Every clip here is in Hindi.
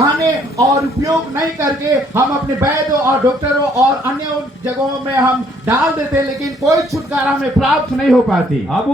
खाने और उपयोग नहीं करके हम अपने वैद्यों और डॉक्टरों और अन्य जगहों में हम डाल देते, लेकिन कोई छुटकारा हमें प्राप्त नहीं हो पाती। abu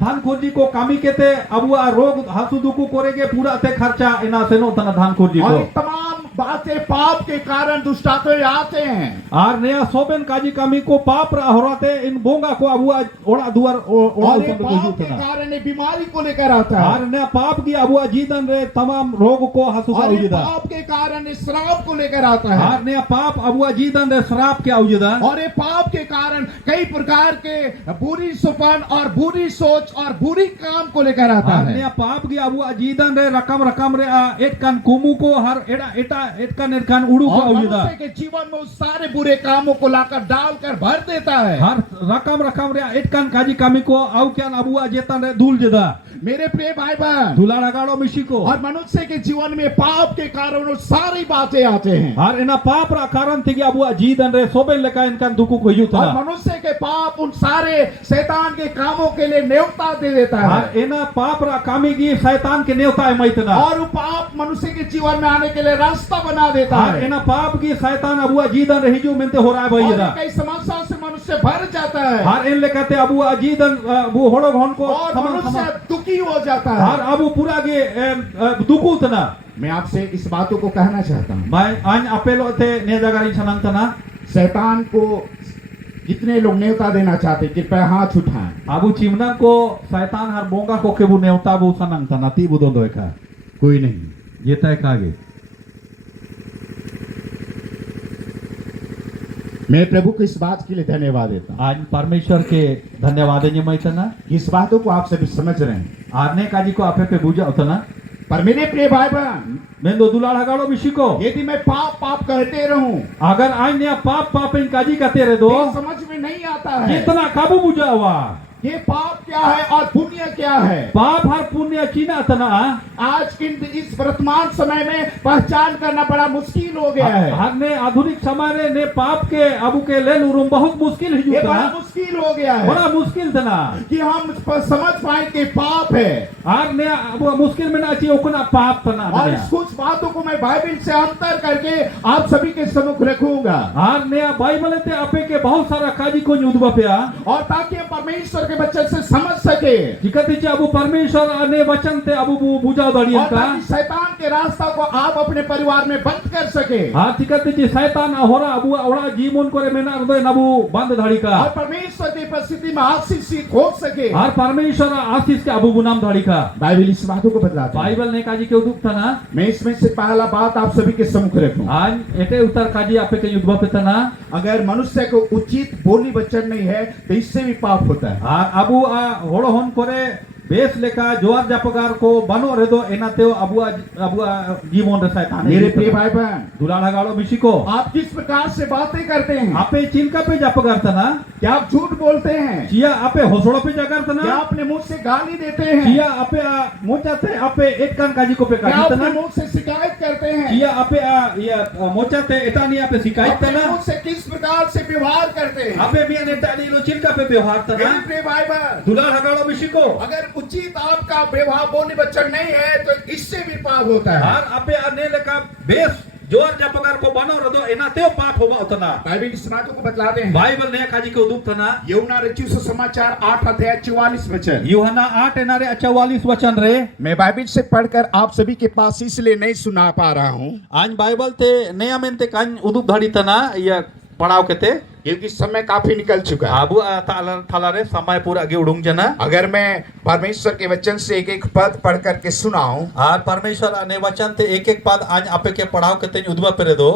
dhan kurji ko kami kete abu rog hasuduku korege pura te kharcha ena seno tana dhan kurji और ko ये तमाम बातें पाप के कारण दुष्ट आत्माएं आते हैं। ar nea soben kaji kami ko pap ra horate in bonga ko abu oda duar और ये oda पाप के tana कारण ये बीमारी को लेकर आता है। ar nea pap ki abu jidan re tamam rog ko hasusa और ये ujida पाप के कारण ये श्राप को लेकर आता है। ar nea pap abu jidan re srap ke ujida और ये पाप के कारण कई प्रकार के बुरी सुपन और बुरी सोच और बुरी काम को लेकर आता ar है। nea pap ki abu jidan re rakam re et kan kumu ko har eta et kan udu ko और ujida मनुष्य के जीवन में उस सारे बुरे कामों को लाकर डालकर भर देता है। har rakam re et kan kaji kami ko au kyan abu jetan re dul jeda मेरे प्रिय भाई बहन, dula ragalo misiko और मनुष्य के जीवन में पाप के कारण वो सारी बातें आते हैं। har ena pap ra karan tigi abu jidan re soben leka in kan duku ko और yutana मनुष्य के पाप उन सारे शैतान के कामों के लिए न्योता दे देता har है। ena pap ra kami gi shaitan ke neota maitana और वो पाप मनुष्य के जीवन में आने के लिए रास्ता बना देता har है। ena pap gi shaitan abu jidan re hiju mente horai और bayida कई समस्याओं से मनुष्य भर जाता है har en lekate abu jidan bu horo ghon ko और मनुष्य दुखी हो जाता है। har abu pura ge duku tana मैं आपसे इस बातों को कहना चाहता हूँ, mai an apelo te ne jagari sanang tana शैतान को कितने लोग न्योता देना चाहते हैं? कृपया हाथ उठाएं। abu chimna ko shaitan har bonga ko kebu neota bu sanang tana ti bu dondo eka कोई नहीं। jeta kage मैं प्रभु को इस बात के लिए धन्यवाद देता हूँ, आज परमेश्वर के धन्यवाद है मैतना इस बातों को आप सभी समझ रहे हैं। आरने काजी को आपे पे बुझा होता ना पर मेरे प्रिय भाई बहन, मैं दो दुलाड़ हगाड़ो बिशिको यदि मैं पाप पाप कहते रहूं, अगर आज ने पाप पाप इन काजी कहते रहे दो ये समझ में नहीं आता है कितना काबू बुझा हुआ ये पाप क्या है और पुण्य क्या है। पाप हर पुण्य चीना तना आज के इस वर्तमान समय में पहचान करना बड़ा मुश्किल हो गया है। हर ने आधुनिक समय ने पाप के अबू के लेन उरुम बहुत मुश्किल ही ये जुटा बड़ा मुश्किल हो गया है बड़ा मुश्किल था ना कि हम समझ पाए कि पाप है। हर ने अब मुश्किल में ना चाहिए उतना पाप था ना और इस कुछ बातों को मैं बाइबल से अंतर करके आप सभी के सम्मुख रखूंगा, हर ने बाइबल ते आपे के बहुत सारा काजी को युद्ध पे और ताकि हम परमेश्वर के बच्चे से समझ सके जिकती अबू परमेश्वर ने वचन ते अबू बुझाओ दड़ियन और का ताकि शैतान के रास्ता को आप अपने परिवार में बंद कर सके हाँ जिकती शैतान होरा अबू ओड़ा जीवन करे मेना हृदय नबू बंद धड़ी का और परमेश्वर की उपस्थिति में आशीष हो सके। हर परमेश्वर आशीष के अबू गुनाम धड़ी का बाइबल इस बातों को बतलाता है। बाइबल ने काजी के दुख था ना मैं इसमें से पहला बात आप सभी के सम्मुख रखूं। आज एटे उतर काजी आपे के युद्ध पे था ना अगर मनुष्य को उचित बोली वचन नहीं है तो इससे भी पाप होता है। हाँ अबू होड़ो होन करे बेस लेका जोर जापगार को बनो रे दो एनातेओ अबू जीवन रे शैतान मेरे प्रिय भाई बहन, दुलाड़ा गाड़ो मिशिको आप किस प्रकार से बातें करते हैं? आपे चिनका पे जापगार था ना क्या आप झूठ बोलते हैं? चिया आपे होसड़ो पे जाकर था क्या ना अपने मुंह से गाली देते हैं? चिया आपे मोचाते आपे एक कान काजी को पे क्या काजी था अपने ना मुंह से शिकायत करते हैं? चिया आपे ये मोचाते एटा नहीं आपे शिकायत था अपने ना मुंह से किस प्रकार से व्यवहार करते हैं? आपे भी नेता दी लो चिनका पे व्यवहार था ना मेरे प्रिय भाई बहन, दुलाड़ा गाड़ो मिशिको अगर उचित आपका व्यवहार बोली वचन नहीं है तो इससे भी पाप होता है। हार आपे आने लगा बेस जोर जापगार को बनो रे दो एनातेओ पाप होगा उतना बाइबल इस बातों को बतलाते हैं। बाइबल ने काजी के उदुप था ना यूहन्ना रचित सुसमाचार 8 अध्याय 44 वचन। यूहन्ना 8 एनारे 44 वचन रे मैं बाइबल से पढ़कर आप सभी के पास इसलिए नहीं सुना पा रहा हूँ आज बाइबल ते नया मेनते कान उदुप धड़ी तना या पढ़ाओ केते क्योंकि समय काफी निकल चुका है। आबू थाला रे समय पूरा आगे उड़ूंग जना अगर मैं परमेश्वर के वचन से एक एक पद पढ़ करके सुनाऊं आर परमेश्वर ने वचन ते एक एक पद आज आपे के पढ़ाओ केते उदुप पेरे दो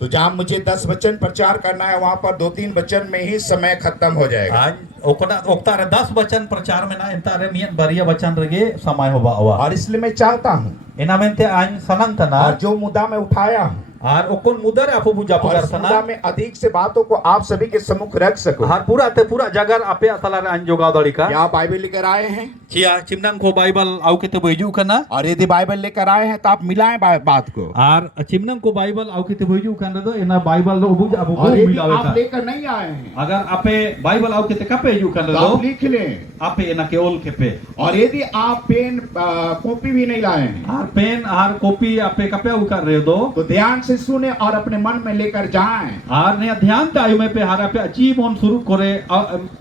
तो जहाँ मुझे 10 वचन प्रचार करना है वहाँ पर 2-3 वचन में ही समय खत्म हो जाएगा। आज ओकता रे 10 वचन प्रचार में ना इंता रे मियन बरिया वचन रगे समय होबा हुआ और इसलिए मैं चाहता हूँ एना मेनते आज सनंग तना और जो मुद्दा मैं उठाया हूँ Har okon mudar apu buja और pagar इस मुद्दा sana. में अधिक से बातों को आप सभी के सम्मुख रख सको। Har pura te pura jagar ape asalar anjoga dalika. क्या आप बाइबल लेकर आए हैं? Cia cimnang ko Bible au kete boju kana. और यदि बाइबल लेकर आए हैं तो आप मिलाएं बात को। Ar cimnang ko Bible au kete boju kana do ena Bible lo buja abu और bo यदि milawe आप ka. लेकर नहीं आए हैं Agar ape Bible au kete kape ju kana तो आप do लिख लें। ape ena ke ol kepe. और यदि आप पेन कॉपी भी नहीं लाए हैं Har pen har kopi ape kape au kar rahe do. तो ध्यान से सुने और अपने मन में लेकर जाएं। Ar ne ध्यान ta ayu me pe har ape achievon suru kore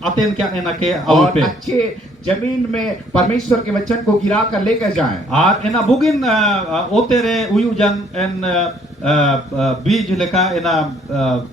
aten kya ena ke au और pe. अच्छे जमीन में परमेश्वर के वचन को गिरा कर लेकर जाएं। Ar ena bugin otere uyujan en बीज लेका एना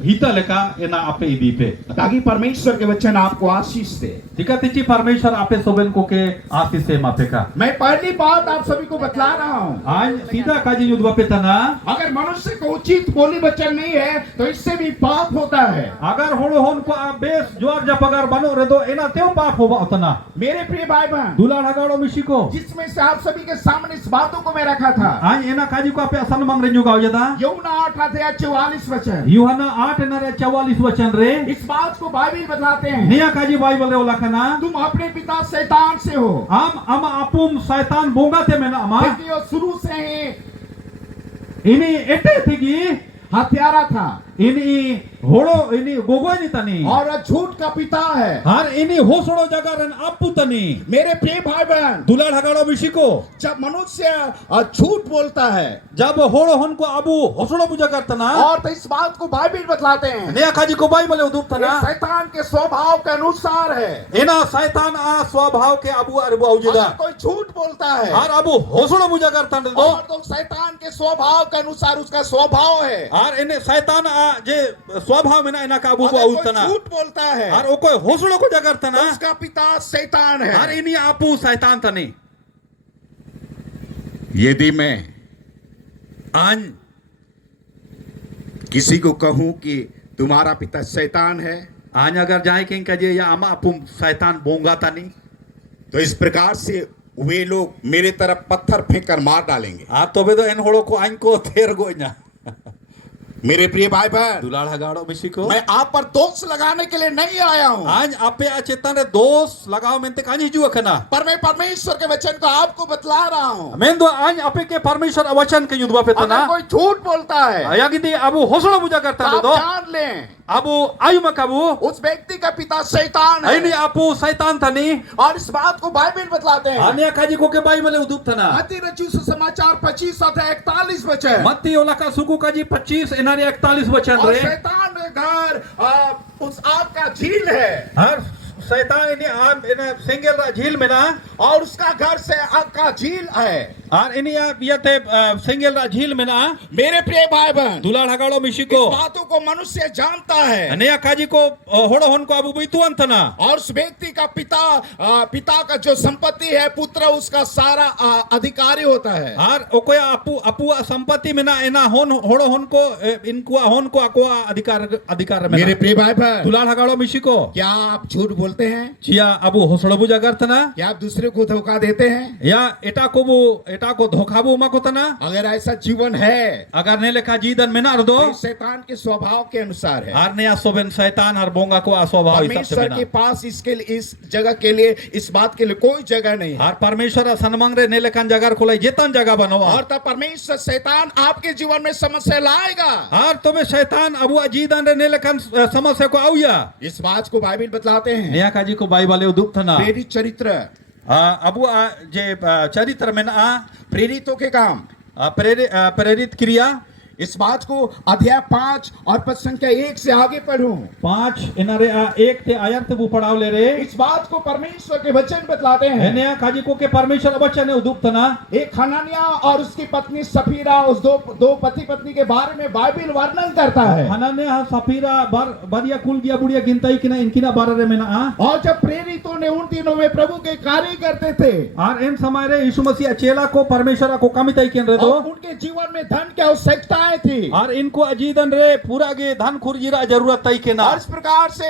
हिता लेका एना आपे इदी पे ताकि परमेश्वर के वचन आपको आशीष दे। तिका तिची परमेश्वर आपे सोबेन को के आशीष से मापे का मैं पहली बात आप सभी को बतला रहा हूँ, आज सीधा काजी युद्ध पे तना अगर मनुष्य को उचित बोली वचन नहीं है तो इससे भी पाप होता है। अगर होड़ो होन को आप बेस जोर जा पगार बनो रे दो एना तेव पाप होबा उतना मेरे प्रिय भाई बहन, दुला ढगाड़ो मिशिको जिसमें से आप सभी के सामने इस बातों को मैं रखा था, आज एना काजी को आपे असन मंग रेन्यू गाव जदा यूहन्ना 8:44 वचन, यूहन्ना 8:44 वचन रे इस बात को बाइबल बताते हैं, निया काजी बाइबल रे ओलाखना तुम अपने पिता शैतान से हो। आम अपुम शैतान बोंगा ते मेना अमा क्योंकि वो शुरू से ही इनी एटे थिगी हत्यारा था ini holo ini gogoi ni tani और झूठ का पिता है। har ini hosoro jagaran apu tani मेरे प्रिय भाई बहन, dula dhagaro bishiko जब मनुष्य झूठ बोलता है jab holo hon ko abu hosoro puja kartana और तो इस बात को बाइबल बतलाते हैं, ne akaji ko bible udup ये tana शैतान के स्वभाव के अनुसार है। ena shaitan a swabhav ke abu arbu aujida अगर कोई झूठ बोलता है har abu hosoro puja kartan do और तो शैतान के स्वभाव के अनुसार उसका स्वभाव है। har ene shaitan a je स्वभाव में ना एना काबू को अगर कोई आउतना झूठ बोलता है और ओ कोई हौसलो को जगरता तो ना उसका पिता शैतान है। और इनी आपू शैतान तनी यदि मैं आन किसी को कहूं कि तुम्हारा पिता शैतान है आन अगर जाए किंग कजे या आमा आपू शैतान बोंगा तनी तो इस प्रकार से वे लोग मेरे तरफ पत्थर फेंक कर मार डालेंगे। आ तो बे तो इन होड़ो को आइन को थेर गोइना मेरे प्रिय भाई बहन, दुलाड़ हगाड़ो बिशी को मैं आप पर दोष लगाने के लिए नहीं आया हूं, आज आपे अचेतन रे दोष लगाओ मेंते कानी जुआ खना पर मैं परमेश्वर के वचन को आपको बतला रहा हूं। मेन दो आज आपे के परमेश्वर वचन के युद्धवा पे तना अगर कोई झूठ बोलता है आया गिदी अबू हौसलो बुझा करता तो दो आप जान लें अबू आयु मकाबू उस व्यक्ति का पिता शैतान आइनी है। आपू शैतान तनी और इस बात को बाइबल बतलाते हैं। अन्य काजी को के बाइबल उदुप तना मत्ती रचित सुसमाचार 25:41 वचन, मत्ती ओला का सुकु का जी 25 एनारे 41 वचन और रे शैतान के घर उस आग का झील है हर शैतान इनी आम इने सिंगल रा झील में ना और उसका घर से आग का झील है। और इनी ये ते सिंगल रा झील में ना मेरे प्रिय भाई बहन, दुलाड़ हगाड़ो मिशिको इस बातों को मनुष्य जानता है अन्य काजी को होड़ो हन को अबू बितुअन तना और उस व्यक्ति का पिता का जो संपत्ति है पुत्र उसका सारा अधिकारी होता है। और ओकोया अपू अपू संपत्ति में ना एना होन होड़ो हन को इनको होन को अको अधिकार में मेरे प्रिय भाई बहन, दुलाड़ हगाड़ो मिशिको क्या आप झूठ बोलते हैं? चिया अबू हौसलो बुझा करतना क्या आप दूसरे को धोखा देते हैं? या एटा को धोखाबू मा को तना अगर ऐसा जीवन है अगर ने लेखा जीदन में ना दो तो शैतान के स्वभाव के अनुसार है। आर ने सोबेन शैतान हर बोंगा को स्वभाव परमेश्वर के पास इसके लिए इस जगह के लिए इस बात के लिए कोई जगह नहीं है। हर परमेश्वर सनमंग रे ने लेखन जगह खोलाई जेतन जगह बनवा और तब परमेश्वर शैतान आपके जीवन में समस्या लाएगा। हर तो में शैतान अबू जीदन रे ने लेखन समस्या को आउया इस बात को बाइबल बतलाते हैं। नया काजी को बाइबल उदुप थना प्रेरित चरित्र, अबू जे चरित्र में ना प्रेरितों के काम, प्रेरित क्रिया इस बात को अध्याय 5 और पद संख्या 1 से आगे पढ़ूं। 5 इनारे 1 ते आयत वो पढ़ाव ले रे इस बात को परमेश्वर के वचन बतलाते हैं। नया काजी को के परमेश्वर वचन ने उदुप तना एक हनन्याह और उसकी पत्नी सफीरा, उस दो पति पत्नी के बारे में बाइबल वर्णन करता है। हनन्याह सफीरा बरिया कुल दिया बुढ़िया गिनताई कि ना इनकी ना बारे रे में ना और जब प्रेरितों ने उन दिनों में प्रभु के कार्य करते थे और इन समय रे यीशु मसीह चेला को परमेश्वर को कमिताई केन रे दो और उनके जीवन में धन की आवश्यकता समस्याएं थी। Ar inku ajidan re pura ge dhan khurjira jarurat tai ke और na. इस प्रकार से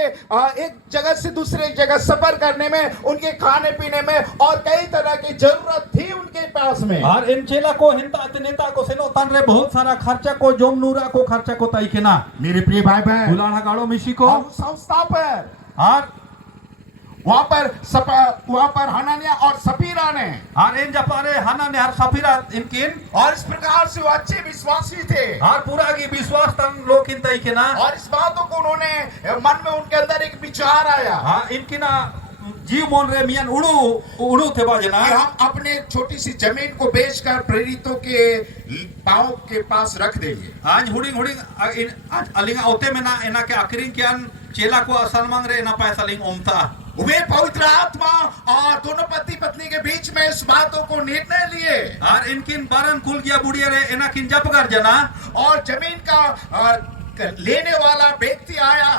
एक जगह से दूसरे जगह सफर करने में, उनके खाने पीने में और कई तरह की जरूरत थी उनके पास में। Ar in chela ko hinta atneta ko seno tan re bahut sara kharcha ko jom nura ko kharcha ko tai ke na. मेरे प्रिय भाई बहन, Dulana galo misi और ko. उस संस्था पर Ar वहां पर हनन्याह और सफीरा ने, ar in japare hana ne har safira inkin. और इस प्रकार से वो अच्छे विश्वासी थे Ar pura ge biswas tan lok in tai ke na. और इस बातों को उन्होंने मन में उनके अंदर एक विचार आया Ha inkina जीव mon re mian udu the ba कि jena. हम अपने छोटी सी जमीन को बेचकर प्रेरितों के पांव के पास रख देंगे। आज huding आज alinga ote mena ena ke akring kian chela ko asalmang re ena paisa ling omta. वे पवित्र आत्मा और दोनों पति पत्नी के बीच में इस बातों को निर्णय लिए Ar inkin baran kul gya budiya re ena kin japgar jana. और जमीन का लेने वाला व्यक्ति आया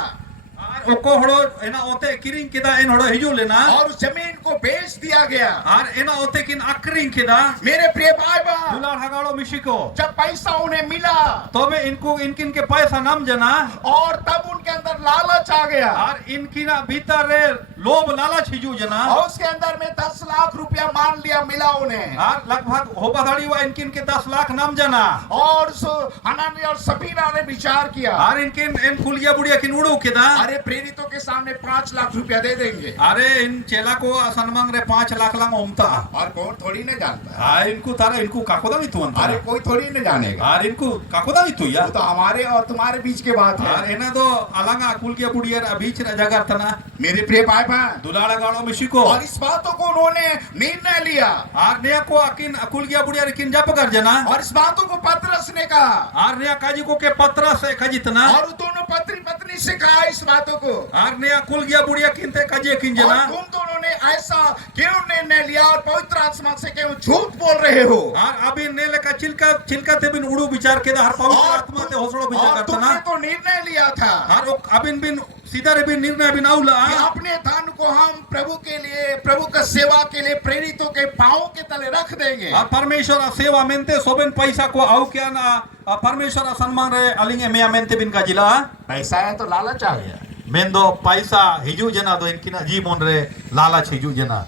Ar oko hodo ena ote kiring kida en hodo hiju lena. और उस जमीन को बेच दिया गया। Ar ena ote kin akring kida. मेरे प्रिय भाई बहन, Dular hagalo misiko. जब पैसा उन्हें मिला Tobe inkin ke paisa nam jana. और तब उनके अंदर लालच आ गया Ar inkina bhitar re lob lalach hiju jana. और उसके अंदर में 10 लाख रुपया मान लिया मिला उन्हें। Ar lagbhag hobadhadi wa inkin ke 10 lakh nam jana. और उस हनन्याह और सफीरा ने विचार किया, Ar inkin en kul gya budiya kin udu kida. अरे प्रेरितों के सामने 5 लाख रुपया दे देंगे। अरे इन चेला को असलमंग रे 5 लाख लांग ओमता. और कौन थोड़ी न जानता है, आ इनको तारा इनको काकोदा भी तुम अरे कोई थोड़ी न जानेगा, यार इनको काकोदा भी तू वो यार. तो हमारे और तुम्हारे बीच के बात है। यार एना तो अलंगा कुल के बुढ़िया बीच जगह तना. मेरे प्रिय भाई बहन, दुलाड़ा गाड़ो मिशिको. और इस बातों को उन्होंने निर्णय लिया आर ने को अकिन अकुल के बुढ़िया किन जप कर जना. और इस बातों को पतरस ने कहा आर ने काजी को के पत्रा से खजितना. और दोनों पति पत्नी से कहा इस बातों को, आर ने अकुल के बुढ़िया किनते काजी किन और जना. तुम दोनों ने ऐसा क्यों निर्णय लिया और पवित्र आत्मा से क्यों झूठ बोल रहे हो? आर अभी ने लेका चिलका ते बिन उड़ू विचार के हर पवित्र आत्मा ते होसड़ो विचार और करतना. तुमने तो निर्णय लिया था आर अबिन बिन सीधा रे बिन निर्णय बिन आउला. कि अपने धन को हम प्रभु के लिए, प्रभु का सेवा के लिए प्रेरितों के पांव के तले रख देंगे। और परमेश्वर सेवा मेंते सोबेन पैसा को आउ क्या ना परमेश्वर सम्मान रे अलिंगे मिया मेंते बिन का जिला. पैसा है तो लालच आ गया। मेंदो पैसा हिजू जना दो इनकी ना जीवन रे लालच हिजू जना.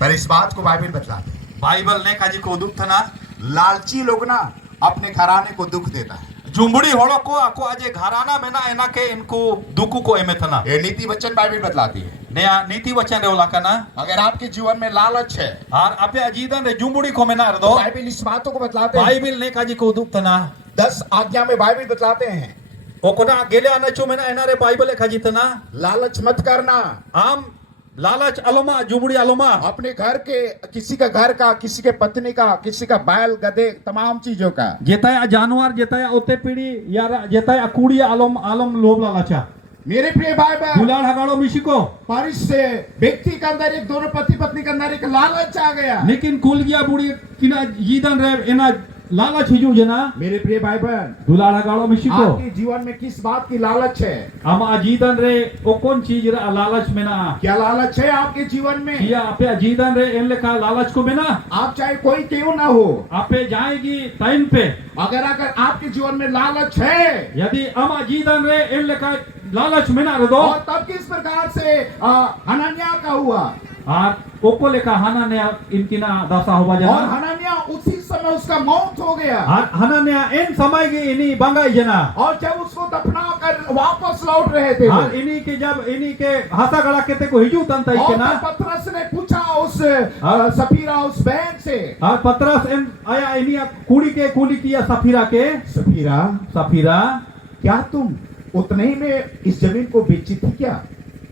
पर इस बात को बाइबल बतलाते हैं, बाइबल ने काजी को दुख था. लालची लोग ना अपने घराने को दुख देता है। जुम्बड़ी होड़ो को आको अजे घराना में ना एना के इनको दुखु को एमे थना. ये नीति वचन बाइबल बतलाती है। नया नीति वचन रे ओला कना. अगर आपके जीवन में लालच है, और आपे अजीदन रे जुम्बड़ी को में ना दो. बाइबल इस बातों को बतलाते हैं। बाइबल ने काजी को दुख थना. 10 आज्ञा में बाइबल बतलाते हैं, ओकोना गेले अनचो में ना एना रे बाइबल काजी तना. लालच मत करना। आम लालच अलोमा जुबड़ी अलोमा. अपने घर के, किसी का घर का, किसी के पत्नी का, किसी का बैल गधे, तमाम चीजों का। जेताया जानवर जेताया ओते पीड़ी यार जेताया कुड़ी आलम आलम लोभ लालचा. मेरे प्रिय भाई बहन, दुलाड़ हगाड़ो मिशिको. पर इस व्यक्ति के अंदर, एक दोनों पति पत्नी के अंदर एक लालच आ गया। लेकिन कुल गया बुड़ी किना जीदन रे एना लालच हिजू जना. मेरे प्रिय भाई बहन, दुलाड़ हगाड़ो मिशिको. आपके जीवन में किस बात की लालच है? हम अजीदन रे ओ कौन चीज रे लालच में ना. क्या लालच है आपके जीवन में? किया आपे अजीदन रे इन लेखा लालच को में ना. आप चाहे कोई क्यों ना हो, आपे जाएगी टाइम पे. अगर आपके जीवन में लालच है, यदि हम अजीदन रे इन लेखा लालच में ना दो. और तब किस प्रकार से हनन्याह का हुआ, और ओको लेखा हना ने इनकी ना दशा होवा और जना. हनन्याह उसी समय उसका मौत हो गया। हना ने इन समय की इन्हीं बंगाई जना. और जब उसको दफना कर वापस लौट रहे थे वो, और इन्हीं के जब इन्हीं के हंसा गड़ा के ते को हिजू तन तई के और ना. तब पतरस ने पूछा उस सफीरा, उस बहन से, और पतरस इन आया इन्हीं कुड़ी के कुली किया सफीरा के. सफीरा क्या तुम उतने ही में इस जमीन को बेची थी क्या?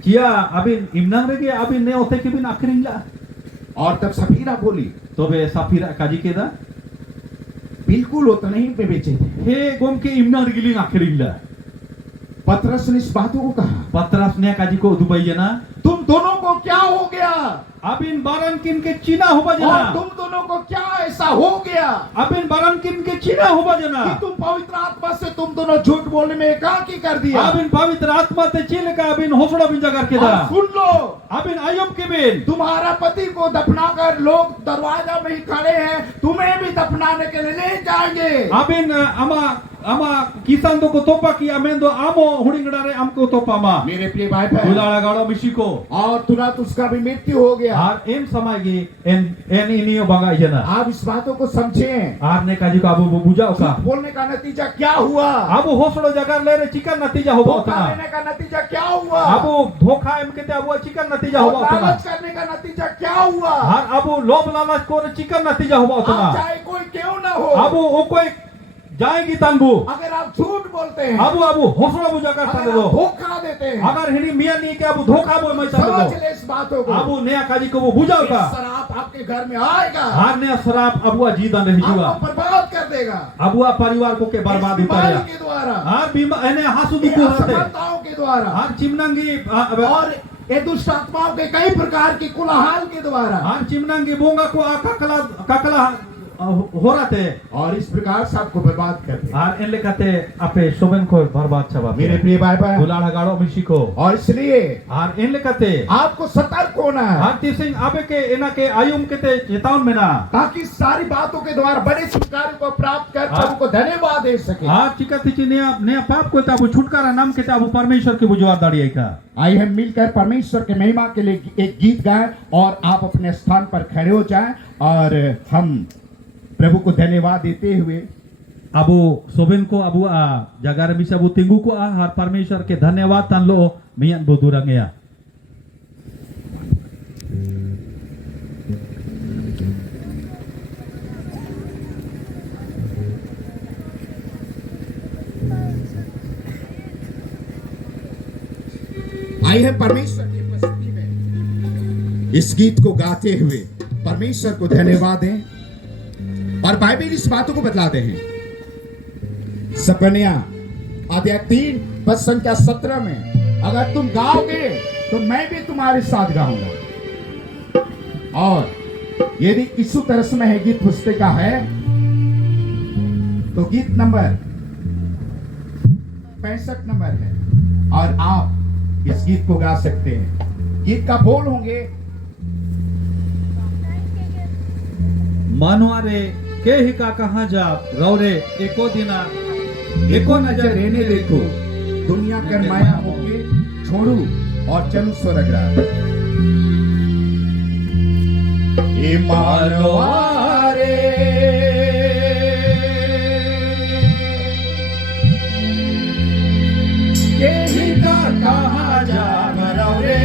किया अभी इमनंग रे के अभी ने होते के बिन आखिरिंगा. और तब सफीरा बोली, तो बे सफीरा काजी के दा. बिल्कुल उतने ही में बेचे थे। हे गोम के इमनंग गिलिंग आखिरिंगा. पतरस ने इस बातों को कहा, पतरस ने काजी को दुबई जना. तुम दोनों को क्या हो गया? Abin baran kin ke Cina hoba और jana. तुम दोनों को क्या ऐसा हो गया Abin baran kin ke Cina hoba कि jana. तुम पवित्र आत्मा से तुम दोनों झूठ बोलने में एकाकी कर दिया? Abin pavitra atma te chile ka abin hosla bin jagar ke और da. सुन लो, Abin ayub ke bin. तुम्हारा पति को दफनाकर लोग दरवाजा में ही खड़े हैं, तुम्हें भी दफनाने के लिए ले जाएंगे। Abin ama kisan do ko topa ki amendo amo huringadare amko topa ma. मेरे प्रिय भाई बहन, Ulala galo misiko. और तुरंत उसका भी मृत्यु हो गया। Ar em samai gi en inio banga jana. आप इस बातों को समझें। Ar ne kaji ka abu buja झूठ ka. बोलने का नतीजा क्या हुआ? Abu hoslo jagar le re chikan natija hoba धोखा utana. देने का नतीजा क्या हुआ? Abu dhokha em kete abu chikan natija और hoba utana. लालच करने का नतीजा क्या हुआ? Har abu lob lalas ko re chikan natija hoba आप utana. चाहे कोई क्यों ना हो, Abu o koi जाएगी तनबू अगर आप झूठ बोलते हैं, अबू अबू हौसला बुझा कर अगर तने आप दो धोखा देते हैं, अगर हिनी मियां नहीं के अबू धोखा बो मैं तने समझ दो ले इस बातों को। अबू नया काजी को वो बुझाओ का शराब आपके घर में आएगा, हार ने शराब अबू जीदन रही जुआ आपको बर्बाद कर देगा। अबू परिवार को के बर्बादी इस बीमारी परिया के द्वारा, हार बीमा एने हासु ये दुखु रहते असफलताओं के द्वारा, हार चिमनंगी और ये दुष्ट आत्माओं के कई प्रकार की कुलाहाल के द्वारा, हार चिमनंगी बोंगा को काकला काकला हो रहते और इस प्रकार सबको बर्बाद कर देगा। हार इन लेकते आपे शोभन को बर्बाद छबा मेरे प्रिय भाई बहन, गुलाड़ा गाड़ो मिशिको और इसलिए हार इन लेकते आपको सतर्क होना है, हार तीसिंग आबे के इना के आयुम के ते चेतावन में ना ताकि सारी बातों के द्वारा बड़े छुटकारे को प्राप्त कर प्रभु को धन्यवाद दे सके। हाँ चिका तिची नया नया पाप को ताबु छुटकारा नाम के ताबु परमेश्वर की बुझवारदारी है का आइए हम मिलकर परमेश्वर के महिमा के लिए एक गीत गाएं और आप अपने स्थान पर खड़े हो जाएं और हम प्रभु को धन्यवाद देते हुए अबु सोबिन को अबु जगार बिसा अबु तिंगु को हर परमेश्वर के धन्यवाद तन लो मियान बुदुरंगया आइए हम परमेश्वर की उपस्थिति में इस गीत को गाते हुए परमेश्वर को धन्यवाद दें। और बाइबल इस बातों को बतलाते हैं, सपनिया अध्याय 3 पद संख्या 17 में, अगर तुम गाओगे तो मैं भी तुम्हारे साथ गाऊंगा। और यदि यीशु तरस में है गीत पुस्तिका है तो गीत नंबर 65 नंबर है और आप इस गीत को गा सकते हैं। गीत का बोल होंगे, मानवारे के ही का कहाँ जा रौरे एको दिना एको नजर रहने देखो दुनिया कर माया होके छोड़ू और चलू स्वर्ग राज। ए मानवारे के ही का कहाँ जा रौरे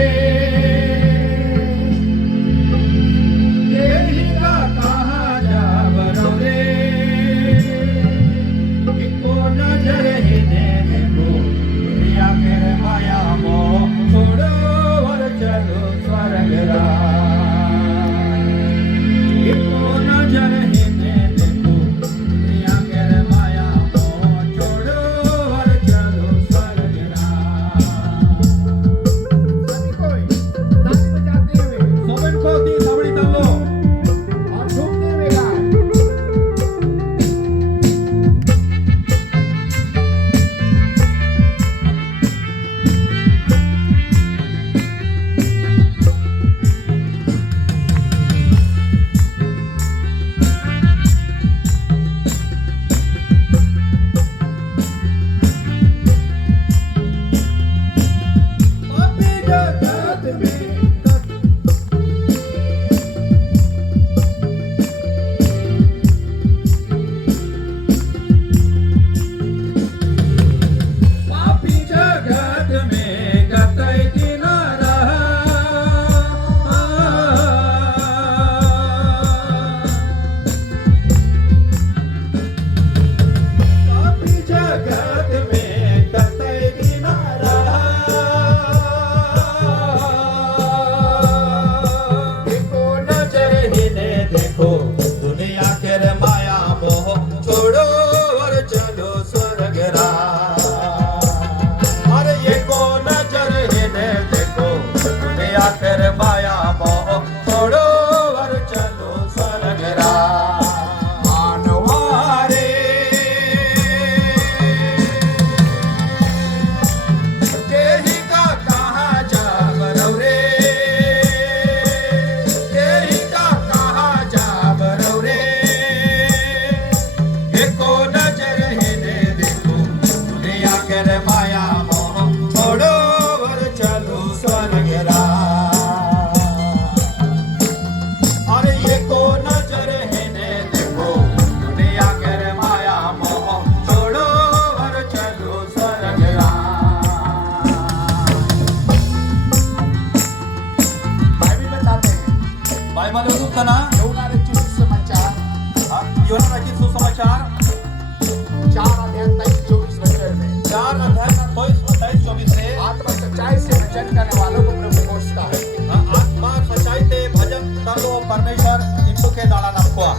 Bible untuk sana, योना रचित समाचार Yona rachit susamacar, 4 अध्याय 23-24 वचन में 4 अध्याय 23-24 से आत्मा सच्चाई से वचन करने वालों को प्रभु पहुंचता है। आत्मा सच्चाई ते भजन तलो परमेश्वर इंटू के दाड़ा नपवा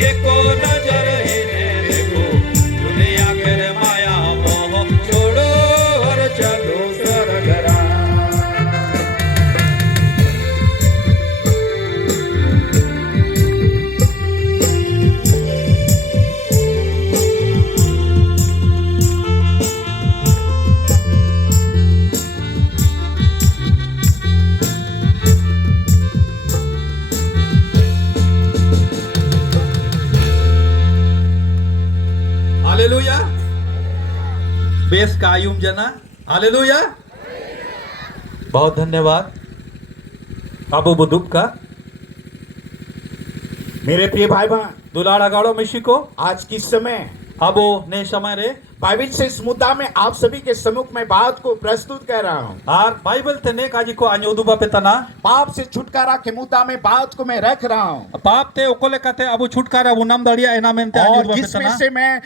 ये को नजर है हालेलुया बेस का आयुम जना हालेलुया बहुत धन्यवाद अबू बुदुप का मेरे प्रिय भाई बहन, दुलाड़ा गाड़ो मिशिको आज किस समय अबो ने समय रे बाइबल से इस मुद्दा में आप सभी के सम्मुख में बात को प्रस्तुत कर रहा हूँ। आर बाइबल ते ने काजी को अन्योदुबा पे तना पाप से छुटकारा के मुद्दा में बात को मैं रख रहा हूँ, पाप ते ओकोले काते अबु छुटकारा उनाम दड़िया एना मेनते और अन्योदुबा पे जिसमें तना से मैं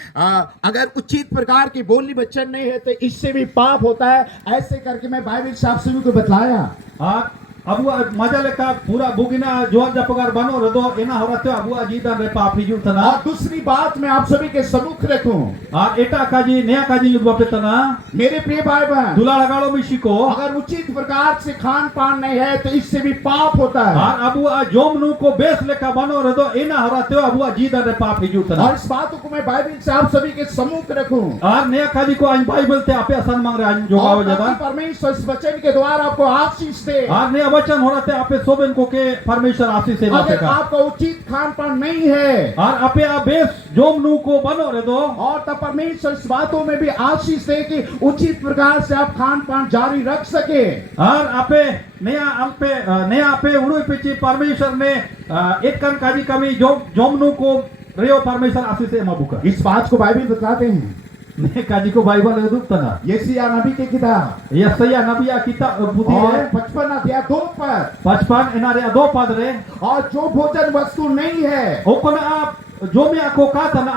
अगर उचित प्रकार की बोली वचन नहीं है तो इससे भी पाप होता है। ऐसे करके मैं बाइबल से आप सभी को बतलाया। आर अबु मजा लेका पूरा बुगिना जोर जपगार बनो रदो एना होराते अबु अजीदा रे पाप हिजु तना और दूसरी बात मैं आप सभी के सम्मुख रखूं, आर एटा काजी नया काजी युदुबा पे तना मेरे प्रिय भाई बहन, दुलाड़ा गाड़ो मिशिको अगर उचित प्रकार से खान पान नहीं है तो इससे भी पाप होता है। आर अबु जोमनु को बेस लेका बनो रदो एना होराते अबु अजीदा रे पाप हिजु तना और इस बातों को मैं बाइबल से आप सभी के सम्मुख रखूं, आर नया काजी को आज बाइबल ते आपे आसान मांग रहे आज जोगाओ और जदा ताकि परमेश्वर इस वचन के द्वारा आपको आशीष दे। आर नया वचन होराते आपे सोबेन को के परमेश्वर आशीष से बाते अगर का आपका उचित खान पान नहीं है और आपे आबेस जोमनु को बनो रे दो और तब परमेश्वर इस बातों में भी आशीष दे कि उचित प्रकार से आप खान पान जारी रख सके। और आपे नया आपे उड़ो पिची परमेश्वर ने एक कन काजी कमी जोमनु को रेयो परमेश्वर आशीष से माबुका इस बात को बाइबल बताते हैं, ने काजी को बाइबल ले दुख तना यशायाह नबी के किताब यशायाह नबिया किताब बुद्धि और है 55 अध्याय 2 पद, 55 एना रे 2 पद रे और जो भोजन वस्तु नहीं है ओकोना आप जो में आको का तना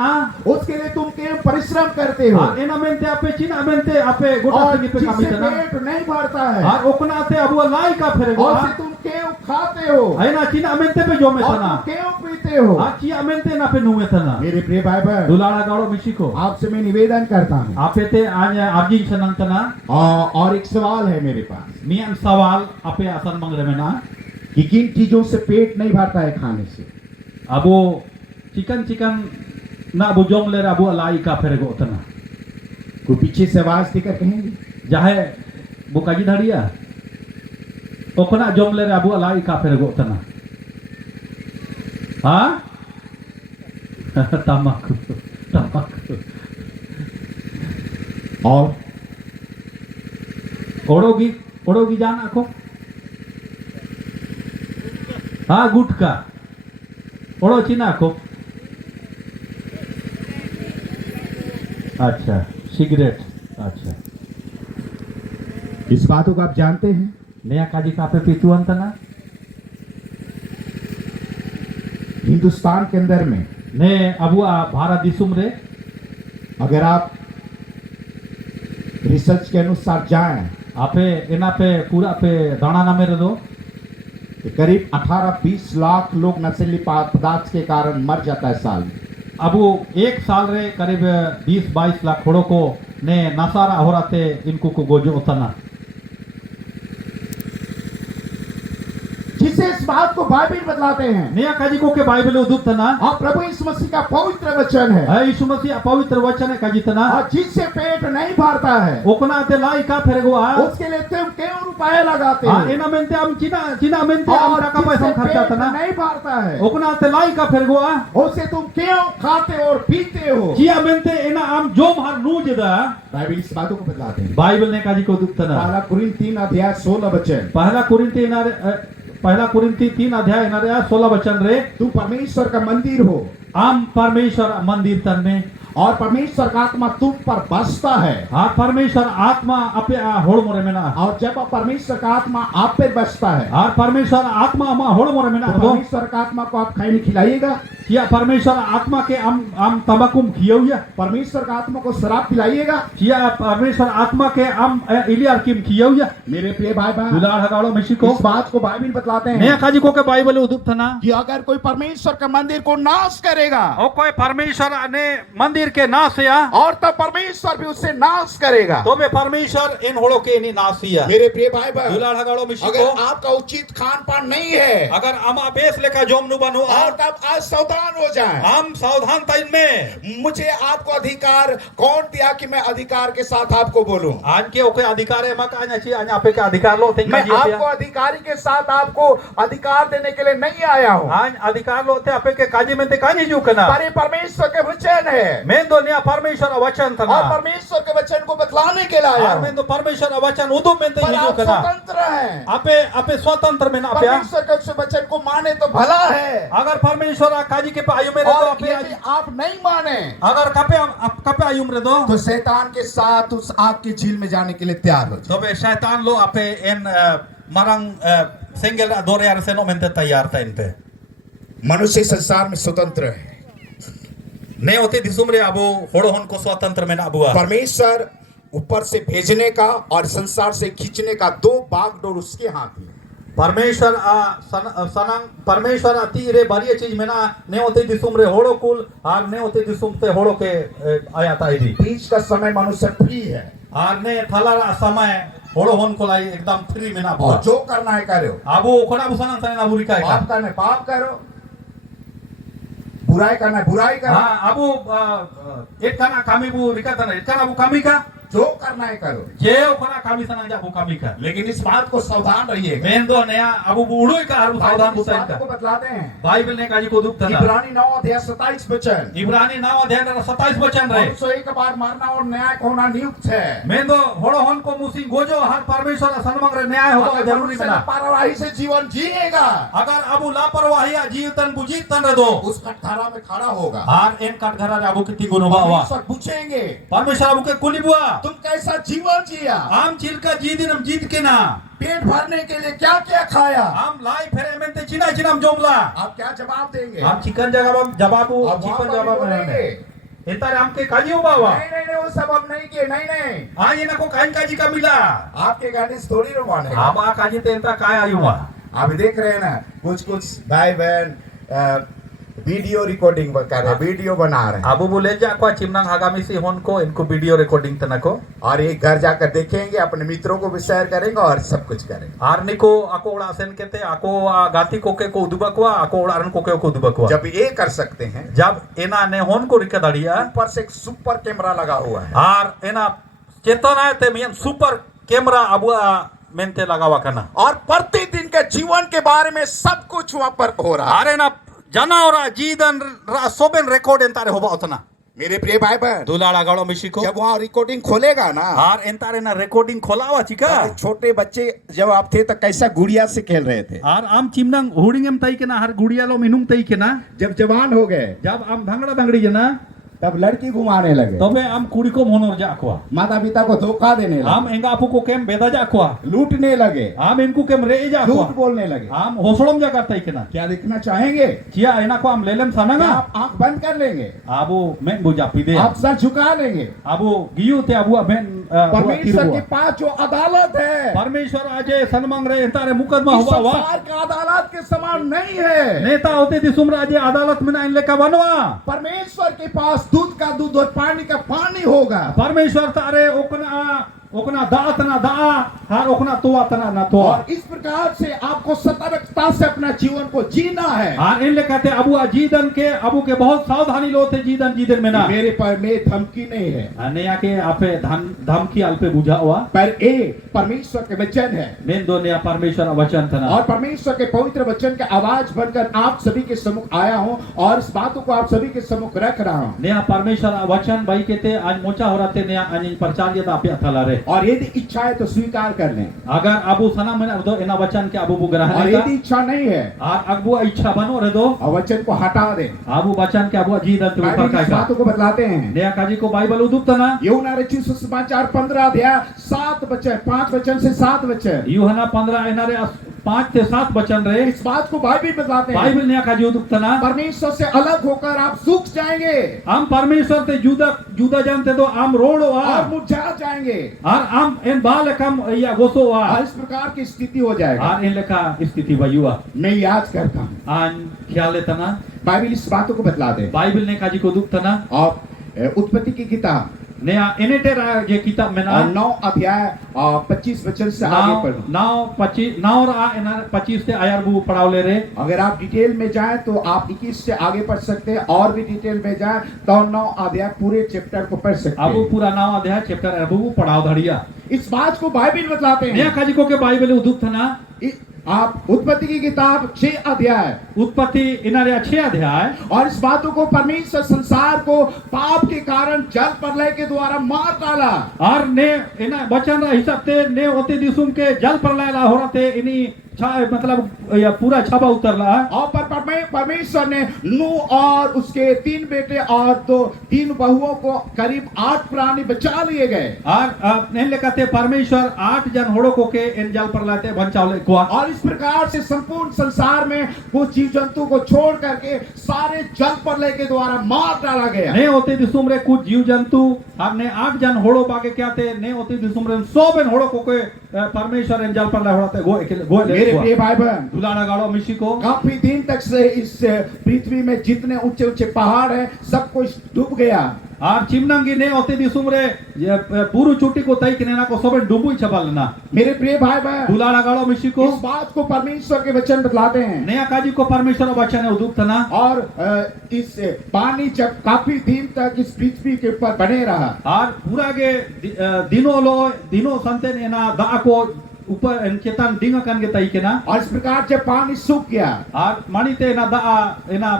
उसके लिए तुम केवल परिश्रम करते हो, और एना मेनते आपे चिना मेनते आपे गोटा और सिंगी पे कामी जिससे तना पेट नहीं भरता है और ओकना ते अबु लाई का फेरेगो और से तुम केवल खाते हो एना चिना मेनते पे जो में और तना तुम केवल पीते हो। आची अमेनते ना पे नुवे तना मेरे प्रिय भाई बहन, दुलाड़ा गाड़ो मिशिको आपसे मैं निवेदन करता हूँ, आपे ते आज आजी सनंतना और एक सवाल है मेरे पास मियां सवाल आपे आसन मंग रहे ना कि किन चीजों से पेट नहीं भरता है खाने से। अबो चिकन ना अबु जोंग ले अबु लाई का फेरेगो तना कोई पीछे से आवाज देकर कहेंगे जाहे बुकाजी धड़िया ओकना जोंग ले अबु लाई का फेरेगो तना हाँ तमाकू और ओड़ोगी जाना को हाँ गुटका ओड़ो चिना को अच्छा सिगरेट अच्छा इस बातों को आप जानते हैं। नया काजी का पे पीतुअंत ना हिंदुस्तान के अंदर में ने अबुआ भारत दिसुम रे अगर आप रिसर्च के अनुसार जाएं आपे एना पे पूरा पे दाना ना मेरे दो तो करीब 18-20 लाख लोग नशीली पदार्थ के कारण मर जाता है साल में। अबु एक साल रे करीब 20-22 लाख खोड़ो को ने नसारा हो रहते इनको को गोजो उतना जिसे इस बात को बाइबल बतलाते हैं नया काजी को के बाइबल उदुप तना और प्रभु यीशु मसीह का पवित्र वचन है है यीशु मसीह पवित्र वचन है काजी तना और जिससे पेट नहीं भरता है ओकना ते लाई का फेरेगो आ उसके लिए तुम केवल रुपए लगाते हां हो एना मेनते हम चिना मेनते हम और टाका पैसा जिससे खर्चा पेट तना नहीं भरता है ओकना ते लाई का फेरेगो आ उसे तुम क्यों खाते और पीते हो। जिया मेनते एना हम जो हर नूज दा बाइबल इस बातों को बतलाते हैं। बाइबल ने काजी को उदुप तना पहला कुरिन्थ 3 अध्याय 16 वचन, पहला कुरिन्ती 3 अध्याय 16 वचन रे तुम परमेश्वर का मंदिर हो आम परमेश्वर मंदिर तन में और परमेश्वर का आत्मा तुम पर बसता है हाँ परमेश्वर आत्मा अपे होड़ मोरे में ना और जब परमेश्वर का आत्मा आप पे बसता है हाँ परमेश्वर आत्मा हम होड़ मोरे में ना तो परमेश्वर का आत्मा को आप खाने खिलाइएगा या परमेश्वर आत्मा के हम तंबाकू खियौया परमेश्वर का आत्मा को शराब पिलाइएगा या परमेश्वर आत्मा के हम इलियार किम खियौया मेरे प्रिय भाई बहन, दुलार हगाड़ो मिशिको इस बात को बाइबल बतलाते नया हैं काजी को के बाइबल उदुप थना कि अगर कोई परमेश्वर का मंदिर को नाश करेगा और कोई परमेश्वर ने मंदिर के नाश या और तब परमेश्वर भी उससे नाश करेगा। तो बे परमेश्वर इन होड़ो के नहीं नाश या मेरे प्रिय भाई बहन, दुलार हगाड़ो मिशिको अगर आपका उचित खान पान नहीं है अगर हम बेस लेका जोमनु बनू और तब आज सावधान हो जाए। हम सावधान टाइम में मुझे आपको अधिकार कौन दिया कि मैं अधिकार के साथ आपको बोलूं। आज के ओके अधिकार है मक आना चाहिए आज आपे का अधिकार लो थे मैं आपको अधिकारी के साथ आपको अधिकार देने के लिए नहीं आया हूं। आज अधिकार लो थे आपे के काजी में ते काजी जो कना पर ये परमेश्वर के वचन है। Mendo nia parmeshwar वचन और tana. परमेश्वर के वचन को बतलाने के लिए आया Ar हूं। mendo parmeshwar वचन udum mente पर hiju आप kana. स्वतंत्र हैं। Ape स्वतंत्र में ना apya. परमेश्वर के उस वचन को माने तो भला है, Agar parmeshwar kaji ke pa ayu mere to और ape यदि आप नहीं माने agar kape ayu mere do. तो शैतान के साथ उस आग की झील में जाने के लिए तैयार हो जाए। Tobe syaitan lo ape en marang single dore ar seno mente tayar ta inte. मनुष्य संसार में स्वतंत्र है। Ne ote disum re abu horo hon ko swatantra men abua. परमेश्वर ऊपर से भेजने का और संसार से खींचने का दो बागडोर उसके हाथ में। परमेश्वर सनंग परमेश्वर अति रे बारी चीज में ना ने होते दिसुम रे होड़ो कुल आर ने होते दिसुम ते होड़ो के आया ताईदी बीच का समय मनुष्य फ्री है, आर ने थला समय होड़ो होन को लाई एकदम फ्री में ना और जो करना है करो। आबो ओखना बुसना सने ना बुरी का पाप करना है पाप करो, बुराई करना है बुराई करो। हां आबो एक खाना कामी बु रिका तना एक खाना बु कामी का जो करना है करो, जे ओखना कामी सना जा बु कामी का लेकिन इस बात को सावधान रहिए। मेन दो नया आबो बुड़ोई का हर सावधान इस बुसाइन बात का को बतलाते हैं। बाइबल ने काजी को दुख तना इब्रानी 9 अध्याय 27 वचन, इब्रानी 9 अध्याय 27 वचन रहे मनुष्य एक बार मरना और न्याय होना नियुक्त है। मैं तो होड़ो हन को मुसी गोजो हर परमेश्वर सन्मंग रे न्याय होगा अगर जरूरी मनुष्य बना लापरवाही से जीवन जिएगा, अगर अबू लापरवाही जीवतन बुजीत तन रे दो उस कटघरा में खड़ा होगा। हार इन कटघरा रे अबू कितनी गुनोबा हुआ परमेश्वर पूछेंगे परमेश्वर अबू के कुली बुआ तुम कैसा जीवन जिया, आम चिलका जी दिन हम जीत के ना पेट भरने के लिए क्या क्या खाया, आम लाई फेरे में ते चिना चिनाम जोमला आप क्या जवाब देंगे? आम चिकन जवाब जवाबू आप वहाँ चिकन पर जवाब बोलेंगे, में इतारे आम के काजी हुआ हुआ नहीं नहीं नहीं वो सब हम नहीं किए, नहीं नहीं हां ये ना को काइन काजी का मिला आपके गाने से थोड़ी रोवाने। आम आ काजी ते इता काय आयु हुआ आप देख रहे हैं ना कुछ भाई बहन वीडियो रिकॉर्डिंग कर रहे हैं, वीडियो बना रहे हैं, अबू बोले जा को चिमनंग आगामी सी होन को इनको वीडियो रिकॉर्डिंग तना को और ये घर जाकर देखेंगे, अपने मित्रों को भी शेयर करेंगे और सब कुछ करेंगे। आरनिको आको उड़ासन केते आको गाती कोके को उदुबकवा आको उड़ारन कोके को उदुबकवा जब ये कर सकते हैं, जब एना ने होन को रिकदाड़िया ऊपर से एक सुपर कैमरा लगा हुआ है आर एना चेतना ते मियन सुपर कैमरा अबु मेंते लगावा कना और प्रतिदिन के जीवन के बारे में सब कुछ वहां पर हो रहा है। आरे ना जनावरा जीदन सोबेन रिकॉर्ड एंतारे होबा उतना मेरे प्रिय भाई बहन, दुलाड़ा गाड़ो मिशिको जब वहाँ रिकॉर्डिंग खोलेगा ना, आर एंतारे ना रिकॉर्डिंग खोलावा चिका छोटे बच्चे जब आप थे तो कैसा गुड़िया से खेल रहे थे, आर आम चिमनंग हुडिंगम तई के ना हर गुड़िया लो मिनुंग तई के ना जब जवान हो गए जब आम भंगड़ा भंगड़ी जना तब लड़की घुमाने लगे, तबे आम कुड़ी को मोनोर जाकवा माता पिता को धोखा देने लगे, आम एंगा आपू को केम बेदा जाकवा लूटने लगे, आम इनको केम रे जाकवा झूठ बोलने लगे। आम होसड़म जा करता इकना क्या देखना चाहेंगे? किया एना को आम लेलेम सनंगा आप आंख बंद कर लेंगे, आबू मैं बुझा पीदे आप सर झुका लेंगे। आबू गियु ते आबू मैं परमेश्वर के पास जो अदालत है, परमेश्वर आजे सनमंग रे तारे मुकदमा इस हुआ हुआ संसार का अदालत के समान नहीं है। नेता होते दिसुम राजे अदालत में ना इन लेका बनवा परमेश्वर के पास दूध का दूध और पानी का पानी होगा। परमेश्वर तारे ओकना दात ना दा हर ओकना तोआ तना ना तोआ और इस प्रकार से आपको सतर्कता से अपना जीवन को जीना है। हां इन लेकाते अबू जीदन के अबू के बहुत सावधानी लोते जीदन जीदन में ना मेरे पर में धमकी नहीं है, अने आके आपे धमकी अल्पे बुझा हुआ पर ए परमेश्वर के वचन है, मेन दोनिया परमेश्वर वचन तना और परमेश्वर के पवित्र वचन के आवाज बनकर आप सभी के सम्मुख आया हूं और इस बातों को आप सभी के सम्मुख रख रहा हूं। नया परमेश्वर वचन भाई कहते आज मोचा हो रहा थे नया आज प्रचार ये आपे अथला रे और यदि इच्छा है तो स्वीकार कर लें, अगर अबू सना में दो इना वचन के अबू ग्रहण और का यदि इच्छा नहीं है और अबू इच्छा बनो रे दो और वचन को हटा दें। अबू वचन के अबू जीदन तो ऊपर बाइबल इस बातों को बतलाते हैं। नया काजी को बाइबल उदुप तना यूहन्ना रचित सुसमाचार 15 अध्याय 7 वचन 5 वचन से 7 वचन, यूहन्ना 15 इनारे 5 से 7 वचन रे इस बात को बाइबल बताते हैं। बाइबल नया काजी उदुप तना परमेश्वर से अलग होकर आप सूख जाएंगे हम परमेश्वर से जुदा जानते तो हम रोड़ो और मुरझा जाएंगे और हम इन बाल कम या गोसो और इस प्रकार की स्थिति हो जाएगा। और इन लेखा स्थिति वयुआ मैं याद करता हूँ, आन ख्याल तना बाइबल इस बातों को बतलाते हैं। बाइबल ने काजी को दुख तना और उत्पत्ति की किताब नया इनेटर ये किताब में ना 9 अध्याय 25 वचन से आगे पढ़ो। 25 से आयर वो पढ़ावले रे अगर आप डिटेल में जाएं तो आप 21 से आगे पढ़ सकते हैं, और भी डिटेल में जाएं तो 9 अध्याय पूरे चैप्टर को पढ़ सकते अब हैं। पूरा 9 अध्याय चैप्टर अब वो पढ़ाव धड़िया इस बात को बाइबल बतलाते नया हैं। काजी को के बाइबल उदुप था ना आप उत्पत्ति की किताब 6 अध्याय उत्पत्ति इनारे 6 अध्याय और इस बातों को परमेश्वर संसार को पाप के कारण जल प्रलय के द्वारा मार डाला और ने इना वचन हिसाब ते ने ओते दिसुम के जल प्रलय ला होरते इनी मतलब या पूरा छापा उतरला और परमेश्वर ने नूह और उसके 3 बेटे और 3 बहुओं को करीब 8 प्राणी बचा लिए गए और ने लेकाते परमेश्वर 8 जन होड़ो को के इन जल प्रलय ते बचावले को और इस प्रकार से संपूर्ण संसार में कुछ जीव जंतु को छोड़ करके सारे जल प्रलय के द्वारा मार डाला गया ने ओते दिसुम रे कुछ जीव जंतु और ने 8 जन होड़ो बाके क्या ते ने ओते दिसुम रे 100 बन होड़ो को के परमेश्वर इन जल प्रलय होड़ते गो मेरे प्रिय भाई बहन दुलाना गाड़ो मिशिको काफी दिन तक से इस पृथ्वी में जितने ऊंचे ऊंचे पहाड़ हैं सब कुछ डूब गया और चिमनंगी ने ओते दिसुम रे पूरु चोटी को तई किने ना को सबे डुबुई छबलना मेरे प्रिय भाई बहन दुलाना गाड़ो मिशिको इस बात को परमेश्वर के वचन बतलाते हैं नया काजी को परमेश्वर वचन है उदुक्तना और इस पानी जब काफी दिन तक इस पृथ्वी के ऊपर बने रहा और पूरा के दिनों संते ने ना दा को ऊपर चेतन डिंगा कन के तई केना और इस प्रकार जब पानी सूख गया और मानीते ना दा एना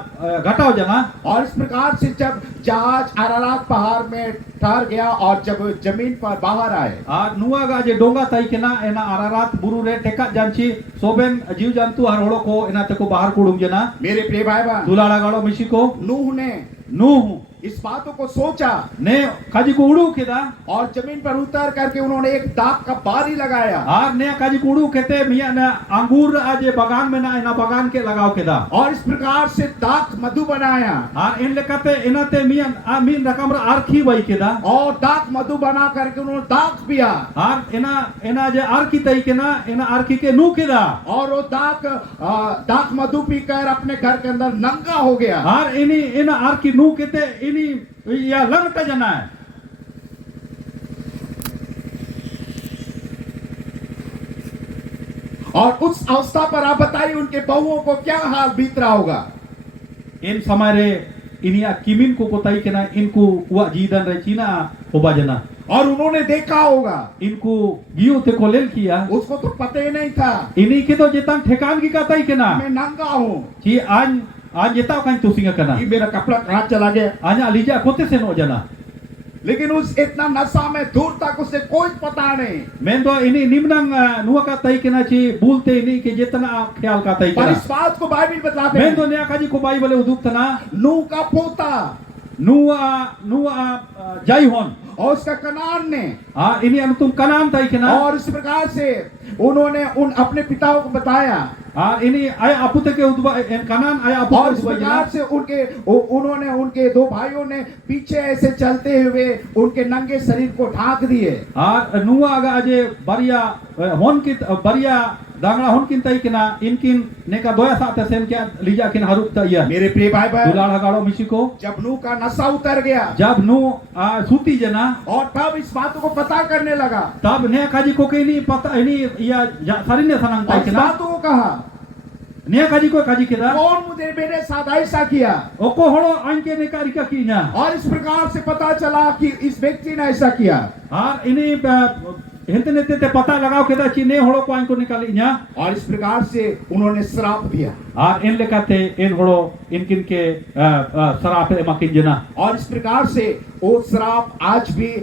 घटाओ जना और इस प्रकार से जब जहाज अरारात पहाड़ में ठहर गया और जब जमीन पर बाहर आए और नुआ गा जे डोंगा तई केना एना अरारात बुरु रे टेका जानची सोबेन जीव जंतु हर होड़ो को एना ते को बाहर कुडुम जना मेरे प्रिय भाई बहन दुलाड़ा गाड़ो मिशिको नूह ने नूह इस बातों को सोचा ने काजी को उड़ू केदा और जमीन पर उतर करके उन्होंने एक दाख का बारी लगाया और ने काजी को उड़ू केते मिया ना अंगूर आजे बागान में ना बागान के लगाओ केदा और इस प्रकार से दाख मधु बनाया और इन लेकाते इनाते मिया मीन रकम रा आरखी वई केदा और दाख मधु बना करके उन्होंने दाख पिया और इना जे आरखी तई केना इना आरखी के नू केदा और वो दाख मधु पीकर अपने घर के अंदर नंगा हो गया और इनी इना आरखी नू केते इनी या लंगटा जना है और उस अवस्था पर आप बताइए उनके बहुओं को क्या हाल बीत रहा होगा इन समय रे इनिया किमिन को कोताई केना इनको वा जीदन रे चीना होबा जना और उन्होंने देखा होगा इनको गियो ते को लेल किया उसको तो पता ही नहीं था इनी के तो जेतन ठेकान की काताई केना मैं नंगा हूँ जी आज जेता काई तुसिंगा कना ये मेरा कपड़ा कहाँ चला गया आजा अलीजा कोते से नो जना लेकिन उस इतना नशा में दूर तक उसे कोई पता नहीं मैं तो इनी निम्नंग नुआ का तई केना ची बोलते इनी के जितना ख्याल का तई पर केना इस बात को बाइबल बताते मैं हैं तो नया काजी को बाइबल उदुक्तना नूह का पोता नुआ जाई होन और उसका कनान ने इनी अनु तुम कनान तई केना और इस प्रकार से उन्होंने उन अपने पिताओं को बताया इनी आय अपुते के उदबा कनान आय और अपुते इस प्रकार से उन्होंने उनके 2 भाइयों ने पीछे ऐसे चलते हुए उनके नंगे शरीर को ढांक दिए और नुआ आगा अजे बरिया होन की बरिया दांगड़ा होन किन तई केना इनकिन ने का दोया साथ सेन क्या लीजा किन हरुप तैया मेरे प्रिय भाई बहन दुलाड़ा गाड़ो मिशिको जब नूह का नशा उतर गया जब नु सूती जना और तब इस बातों को पता करने लगा तब ने काजी को के नहीं पता नहीं या सारी ने सनंग और तई इस केना बातों को कहा ने काजी को काजी केदा कौन मुझे मेरे साथ ऐसा किया ओको होड़ो आंके ने कारिका कीना और इस प्रकार से पता चला कि इस व्यक्ति ने ऐसा किया और इनी हिंते नेते ते पता लगाओ केदा चीने होड़ो को आंको निकाली न्या और इस प्रकार से उन्होंने श्राप दिया और इन लेकाते इन होड़ो इनकिन के शराप एमाकिन जना और इस प्रकार से वो श्राप आज भी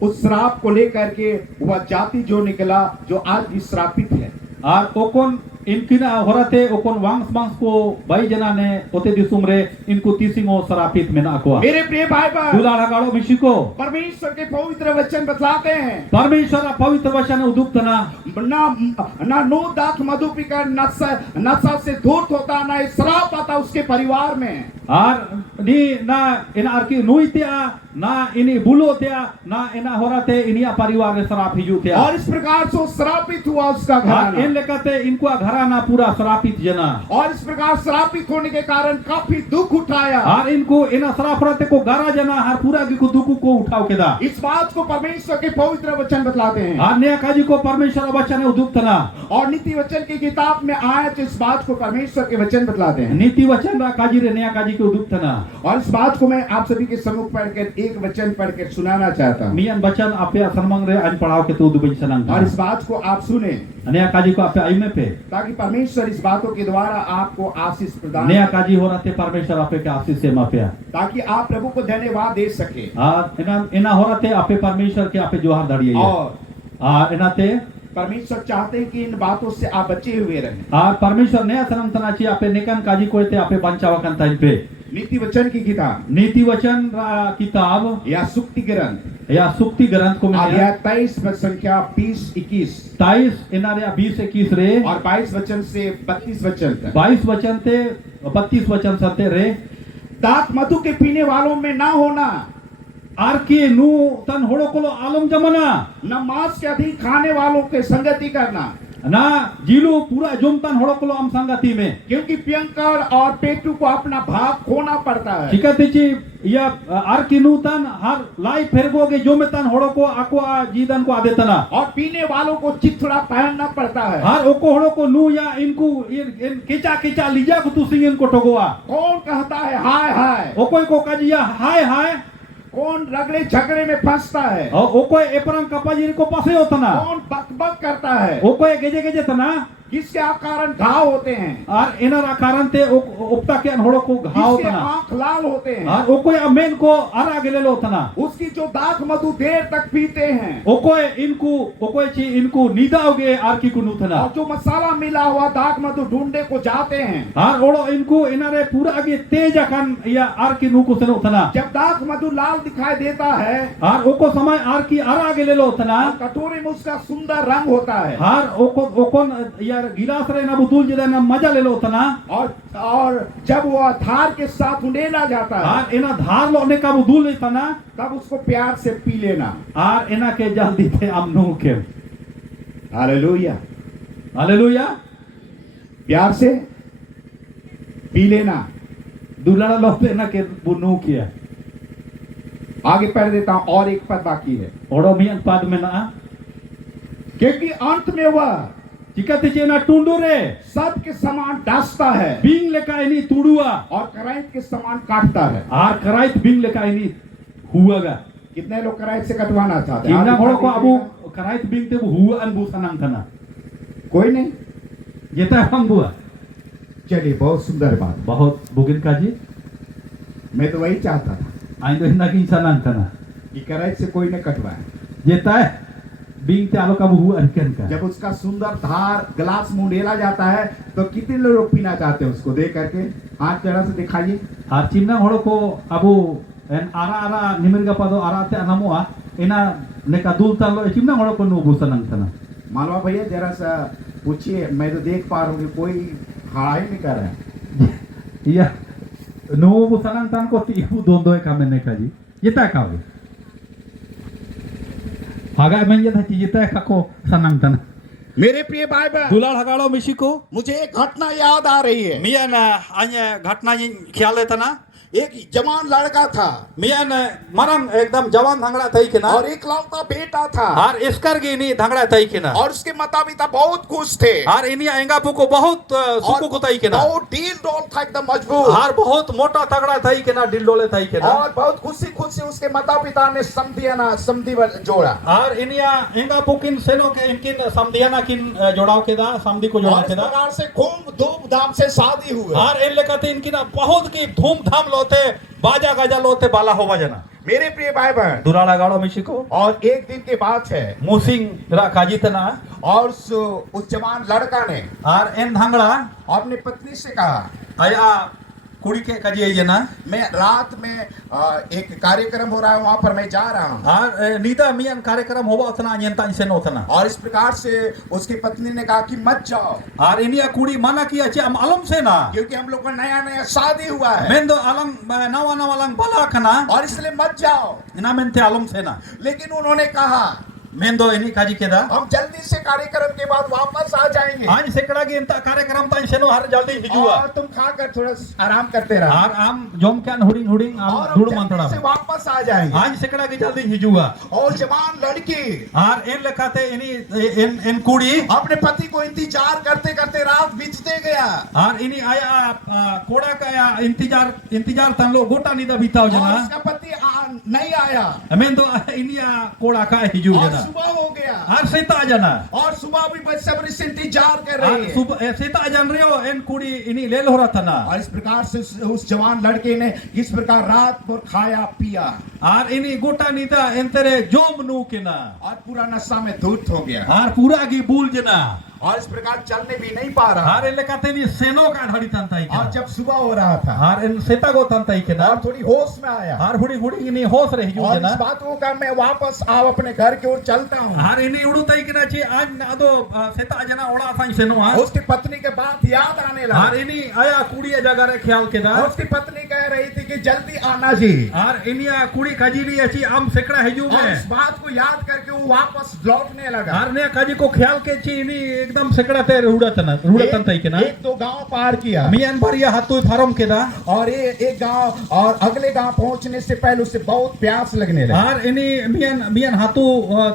उस श्राप को लेकर के वह जाति जो निकला जो आज भी श्रापित है और ओकोन इनकिन होराते ओकोन वांस मांस को बाई जना ने ओते दिसुम रे इनको तीसिंगो शरापित में ना को मेरे प्रिय भाई बहन दुलाड़ा गाड़ो मिशिको परमेश्वर के पवित्र वचन बतलाते हैं परमेश्वर पवित्र वचन उदुक्तना ना नो दाख मधु पीकर नशा से दूर होता ना श्राप आता उसके परिवार में और नी ना इन आरकी नुइतिया ना इनी बुलो त्या ना इना होराते इनिया परिवार रे शराप हिजू त्या और इस प्रकार से श्रापित हुआ उसका इन घर लेकाते इनको घर karana pura serapit jana. और इस प्रकार श्रापित होने के कारण काफी दुख उठाया। Har इनको ina serapurate को gara jana har pura की को दुखु को उठाओ केदा. इस बात को परमेश्वर के पवित्र वचन बतलाते हैं। Har नया काजी को परमेश्वर वचन उदुक तना. और नीति वचन की किताब में आया तो इस बात को परमेश्वर के वचन बतलाते हैं। नीति वचन रा काजी रे नया काजी को उदुक तना. और इस बात को मैं आप सभी के सम्मुख पढ़कर एक वचन पढ़कर सुनाना चाहता हूँ। Mian वचन आपे असनमंग रे अन पढ़ाओ के तो दुबई सनंग. और इस बात को आप सुने नया काजी को आपे आई में पे. ताकि परमेश्वर इस बातों के द्वारा आपको आशीष प्रदान नया करे, काजी हो रहते परमेश्वर आपे के आशीष से माफिया. ताकि आप प्रभु को धन्यवाद दे सके। Har ina हो रहते आपे परमेश्वर के आपे जोहार दाड़िए. और Har ina te परमेश्वर चाहते हैं कि इन बातों से आप बचे हुए रहें। Har परमेश्वर नया सनंग तना ची आपे नेकन काजी को ते आपे बंचावकन ताइन पे. नीति वचन की किताब नीति वचन रा किताब या सुक्ति ग्रंथ या सुक्ति ग्रंथ को मिला अध्याय 23 पद संख्या 20-21 23 इनारे 20-21 रे और 22 वचन से 32 वचन तक। 22 वचन ते 32 वचन सते रे दाख मधु के पीने वालों में ना होना, आर के नु तन होड़ो कोलो आलम जमना न मांस के अधिक खाने वालों के संगति करना, ना जीलू पूरा जुमतन होड़ो कोलो हम संगति में क्योंकि प्रियंकर और पेटू को अपना भाग खोना पड़ता है। ठीक है तिची या आर की नूतन हर लाई फेरगोगे जो में तन होड़ो को आको जीदन को आदेतना और पीने वालों को चिथड़ा पहनना पड़ता है। हर ओको होड़ो को नु या इनको इन केचा केचा लीजा को तुसी इनको ठोगोआ कौन कहता है हाय हाय, ओको को काजिया हाय हाय कौन रगड़े झगड़े में फंसता है, और ओको एपरंग कपाजिर को पासे होतना कौन बकबक करता है, ओको गेजे गेजे तना किसके कारण घाव होते हैं, और इनर कारण ते उपता के अनहोड़ो को घाव किसके तना आंख लाल होते हैं, और ओको अमेन को आरा गेले लो तना उसकी जो दाख मधु देर तक पीते हैं, ओको इनको ओको ची इनको नीदाओगे आर की को नूतना और जो मसाला मिला हुआ दाख मधु ढूंढने को जाते हैं। और ओड़ो इनको इनरे पूरा आगे तेज अकन या आर की नु को सनो तना जब दाख मधु लाल दिखाई देता है और ओको समय आर की आरा गेले लो तना कटोरे में उसका सुंदर रंग होता है, और ओको ओकोन या गिलास रे ना बुतुल जे ना मजा ले लो तना और जब वो धार के साथ उंडेला जाता है और इना धार लो ने का बुतुल ले तना तब उसको प्यार से पी लेना। और इना के जल्दी थे अमनु के हालेलुया, हालेलुया प्यार से पी लेना। दुलारा लो लेना के बुनु किया आगे पढ़ देता हूं और एक पद बाकी है, ओड़ो मियन पद में ना क्योंकि अंत में वह चिकते चेना टुंडू रे सब के समान डांसता है बिंग लेका इनी तुड़ुआ और कराइत के समान काटता है। आर कराइत बिंग लेका इनी हुआगा कितने लोग कराइत से कटवाना चाहते हैं? किन्ना आगे घोड़ो को बढ़ अबू दीजिएगा। कराइत बिंग ते हुआ अनबू सनंग थना कोई नहीं, जेता हम बुआ चलिए बहुत सुंदर बात, बहुत बुगिन का जी मैं तो वही चाहता था आइंदो हिंदा की सनंग थना कि कराइत से कोई न कटवाए। जेता है बिंग ते आलो का हुआ अनकन का जब उसका सुंदर धार ग्लास मुंह ढेला जाता है तो कितने लोग पीना चाहते हैं उसको देख करके? हाथ जरा से दिखाइए। आर चिमना घोड़ो को अबू एन आरा आरा निमिरगा पदो आरा ते अनमुआ इना ने का दूल तलो चिमना घोड़ो को नु सनंग थना मालवा भैया जरा सा पूछिए, मैं तो देख पा रहा हूँ कि कोई हाँ ही नहीं कर रहा है। या नो सनंग तन को तीहु दोंदो का मैंने का जी जेता का हागा मैं ये था कि जेता का को सनंग तन मेरे प्रिय भाई बहन, दुलार हगाड़ो मिशिको मुझे एक घटना याद आ रही है। मियान अन्य घटना ख्याल है तना एक जवान लड़का था मियान मरम एकदम जवान धंगड़ा थई के ना और एक लौता बेटा था हार इसकर गे नी धंगड़ा थई के ना और उसके माता पिता बहुत खुश थे हार इनिया एंगापु को बहुत सुकु को थई के ना बहुत डील डोल था एकदम मजबूत हार बहुत मोटा तगड़ा थई के ना दिल डोले थई के ना और बहुत खुशी खुशी उसके माता पिता ने समधी जोड़ा हार इनिया एंगापु किन सेनो के इनकिन समधियाना किन जोड़ाव के दा समधी को जोड़ा और के इस दा प्रकार से खूब धूमधाम से शादी हुई। हार इन लेकते इनकी ना बहुत की धूमधाम लोते बाजा गाजा लोते बाला हो बजना मेरे प्रिय भाई बहन, दुराड़ा गाड़ो मिशिको और एक दिन की बात है मुसिंग रा काजी तना और उस जवान लड़का ने आर एन धंगड़ा अपनी पत्नी से कहा, आया कुड़ी के काजी आई जना मैं रात में एक कार्यक्रम हो रहा है वहां पर मैं जा रहा हूँ। आर नीदा मियन कार्यक्रम होवा उतना नियंता इसे न उतना और इस प्रकार से उसकी पत्नी ने कहा कि मत जाओ, आर इनिया कुड़ी माना किया चे हम अलम से ना क्योंकि हम लोग का नया नया शादी हुआ है मेन दो अलम नवा नवा लंग बला खना और इसलिए मत जाओ। इना मेन थे अलम से ना लेकिन उन्होंने कहा mendo ini kaji keda हम जल्दी से कार्यक्रम के बाद वापस आ जाएंगे आज sekada gi enta कार्यक्रम tan seno har jaldi hijua और तुम खाकर थोड़ा आराम करते रहो har am jom kan huding am और dudu हम जल्दी से mantra वापस आ जाएंगे आज sekada gi jaldi hijua और जवान लड़की har en lekate ini en kudi अपने पति को इंतजार करते करते रात बीतते गया har ini aya koda kaya इंतजार tan lo gota nida bitau और jana उसका पति नहीं आया mendo ini koda ka hiju और jana सुबह हो गया har seta jana और सुबह भी बेसब्री से इंतजार कर har रही है sub seta jan reo en kudi ini lel horatana और इस प्रकार से उस जवान लड़के ने इस प्रकार रात भर खाया पिया har ini gota nida entere jom nu kena और पूरा नशा में धुत हो गया har pura gi bul jana और इस प्रकार चलने भी नहीं पा रहा har en lekate ni seno ka dhari tantai और kena जब सुबह हो रहा था har en seta go tantai kena और थोड़ी होश में आया har hudi ini hos re hiju और jana इस बात को कहा मैं वापस आओ अपने घर की ओर चलता हूँ har ini udu tai kena chi aj na do seta jana oda sai seno ha उसकी पत्नी के बात याद आने लगा har ini aya kudi jaga re khayal keda और उसकी पत्नी कह रही थी कि जल्दी आना जी har ini kudi kajili achi am sekra hiju और me इस बात को याद करके वो वापस लौटने लगा har ne kaji ko khayal ke chi ini ekdam sekra te rudatan tai kena एक दो गांव पार किया mian baria hatu farom keda और ये एक गांव और अगले गांव पहुंचने से पहले उसे बहुत प्यास लगने लगा har ini mian hatu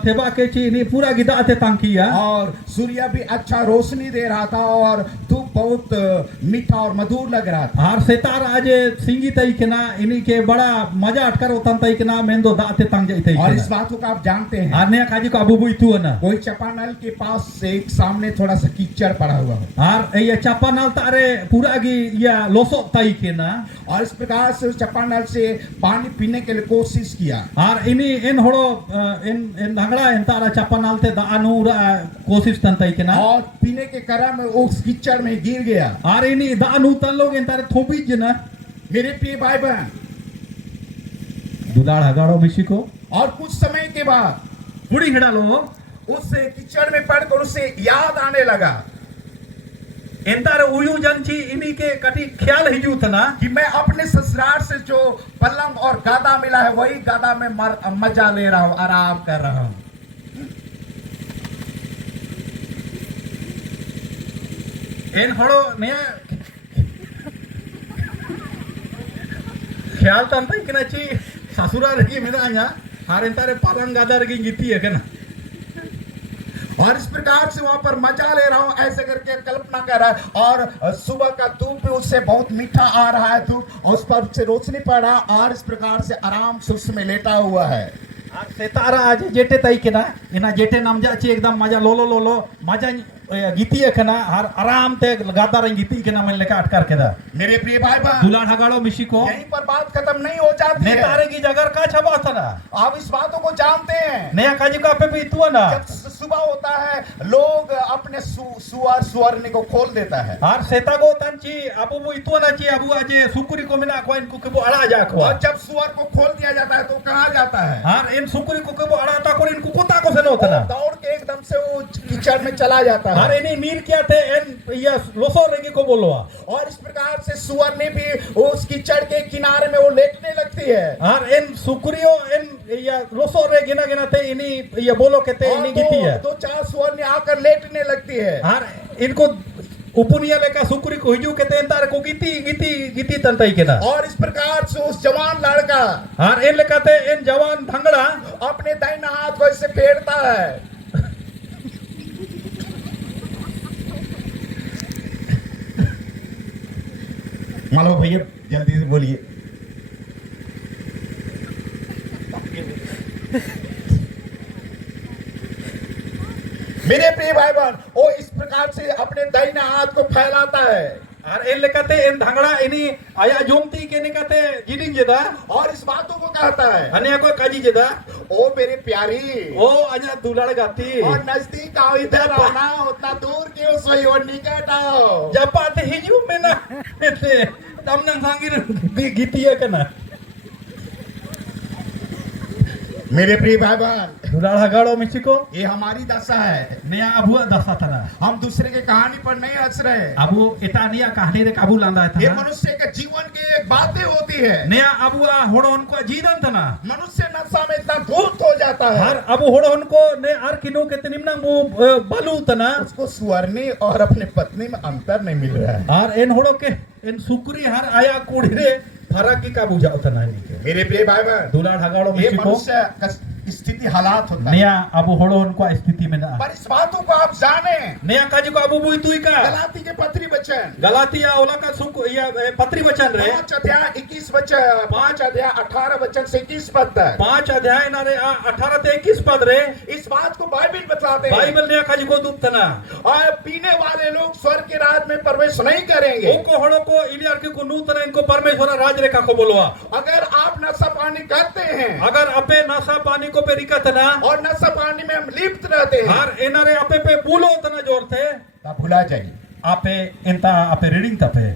theba ke chi ini pura gida ate tangkiya और सूर्य भी अच्छा रोशनी दे रहा था और धूप बहुत मीठा और मधुर लग रहा था har setar aje singi tai kena ini ke bada maja atkar otan tai kena mendo da ate tang jai tai और इस kena बात को आप जानते हैं har ne kaji ko abu bu itu na कोई चापानल के पास से एक सामने थोड़ा सा कीचड़ पड़ा हुआ है har iya chapanal tare pura gi ya losok tai kena और इस प्रकार से उस चापानल से पानी पीने के लिए कोशिश किया har ini en horo en hangla entara chapanal te da anu kosis tan tai kena और पीने के क्रम में उस कीचड़ में गिर गया har ini da anu tan log entare thobi jena मेरे प्रिय भाई बहन dudar hagaro bisiko और कुछ समय के बाद puri hidalo उस कीचड़ में पड़कर उसे याद आने लगा entare uyu janchi ini ke kati khayal hiju thana कि मैं अपने ससुराल से जो पलंग और गादा मिला है वही गादा में मजा ले रहा हूँ आराम कर रहा हूँ en horo ne khayal tan tai kena chi sasura regi menanya har entare palang gadar gi giti ya kana और इस प्रकार से वहां पर मजा ले रहा हूँ ऐसे करके कल्पना कर रहा है और सुबह का धूप भी उससे बहुत मीठा आ रहा है धूप और उस पर से रोशनी पड़ रहा है और इस प्रकार से आराम से उसमें लेटा हुआ है har setara aje jete tai kena ina jete namja chi ekdam maja lolo maja giti ya kana har aram te gadar giti kena men leka atkar keda मेरे प्रिय भाई बहन dular hagalo misiko यहीं पर बात खत्म नहीं हो जाती ne है tare gi jagar ka chaba thana आप इस बातों को जानते हैं ne kaji ka pe bi tuana जब सुबह होता है लोग अपने सुअरनी को खोल देता है har setago tanchi abu bu ituana chi abu aje sukuri ko mena ko en ku ke bo ala ja ko और जब सुअर को खोल दिया जाता है तो कहाँ जाता है har en sukuri ko ke bo ala ta ko en ku kota ko seno thana दौड़ के एकदम से वो कीचड़ में चला जाता har है eni mir kya the en ya loso regi ko bolwa और इस प्रकार से सुअर ने भी उस कीचड़ के किनारे में वो लेटने लगती है har en sukurio en ya loso re gina gina te ini ya bolo ke te और ini giti hai दो चार सुअर ने आकर लेटने लगती है har inko upunia leka sukuri ko hiju ke te entar ko giti tantai kena और इस प्रकार से उस जवान लड़का har en leka te en jawan dhangda अपने दाहिना हाथ को ऐसे फेरता है मालो भैया जल्दी से बोलिए मेरे प्रिय भाई बहन वो इस प्रकार से अपने दाहिने हाथ को फैलाता है har en leka te en dhangda ini aya jomti ke ne kate jiding jeda और इस बातों को कहता है ane ko kaji jeda ओ मेरी प्यारी o aja dulad gati और नजदीक आओ इधर आओ ना उतना दूर क्यों सोई और निकट आओ japat hiju mena te tamnang sangir giti ya kana मेरे प्रिय भाई बहन, दुलाड़ हगाड़ो मिसिको ये हमारी दशा है। नया अबू दसा तना हम दूसरे के कहानी पर नहीं हंस रहे। अबू इटानिया कहानी रे काबू लांदा ये था मनुष्य के जीवन की एक बातें होती है। नया अबू होड़ो उनको जीवन तना मनुष्य नशा में इतना धूर्त हो जाता है, हर अबू होड़ो उनको ने आर किनो के तनिमना मु बालू तना उसको स्वर्णी और अपने पत्नी में अंतर नहीं मिल रहा है। आर इन होड़ो के इन सुकुरी हर आया कुड़ी रे फरक की काबू जाओ तना नहीं के मेरे प्रिय भाई बहन, दुलाड़ हगाड़ो ये मिसिको मनुष्य का स्थिति हालात होता है। नया अबू होड़ो उनको स्थिति में ना पर इस बातों को आप जाने, नया काजी को अबू बुई तुई का गलाती के पत्री वचन गलातिया ओला का सुक या पत्री वचन रे 5 अध्याय 21 वचन 5 अध्याय 18 वचन से 21 पद तक 5 अध्याय ना रे 18 से 21 पद रे इस बात को बाइबल बतलाते हैं। बाइबल ने काजी को दूत तना और पीने वाले लोग स्वर्ग के राज में प्रवेश नहीं करेंगे। उनको हड़ो को इलियार के को नूतन इनको परमेश्वर राज रेखा को बोलवा अगर आप नशा पानी करते हैं अगर अपे नशा पानी को पे रिकत ना और नशा पानी में हम लिप्त रहते हैं, हर इनारे अपे पे बोलो तना जोर थे तब भुला जाइए आपे इंता आपे रीडिंग तपे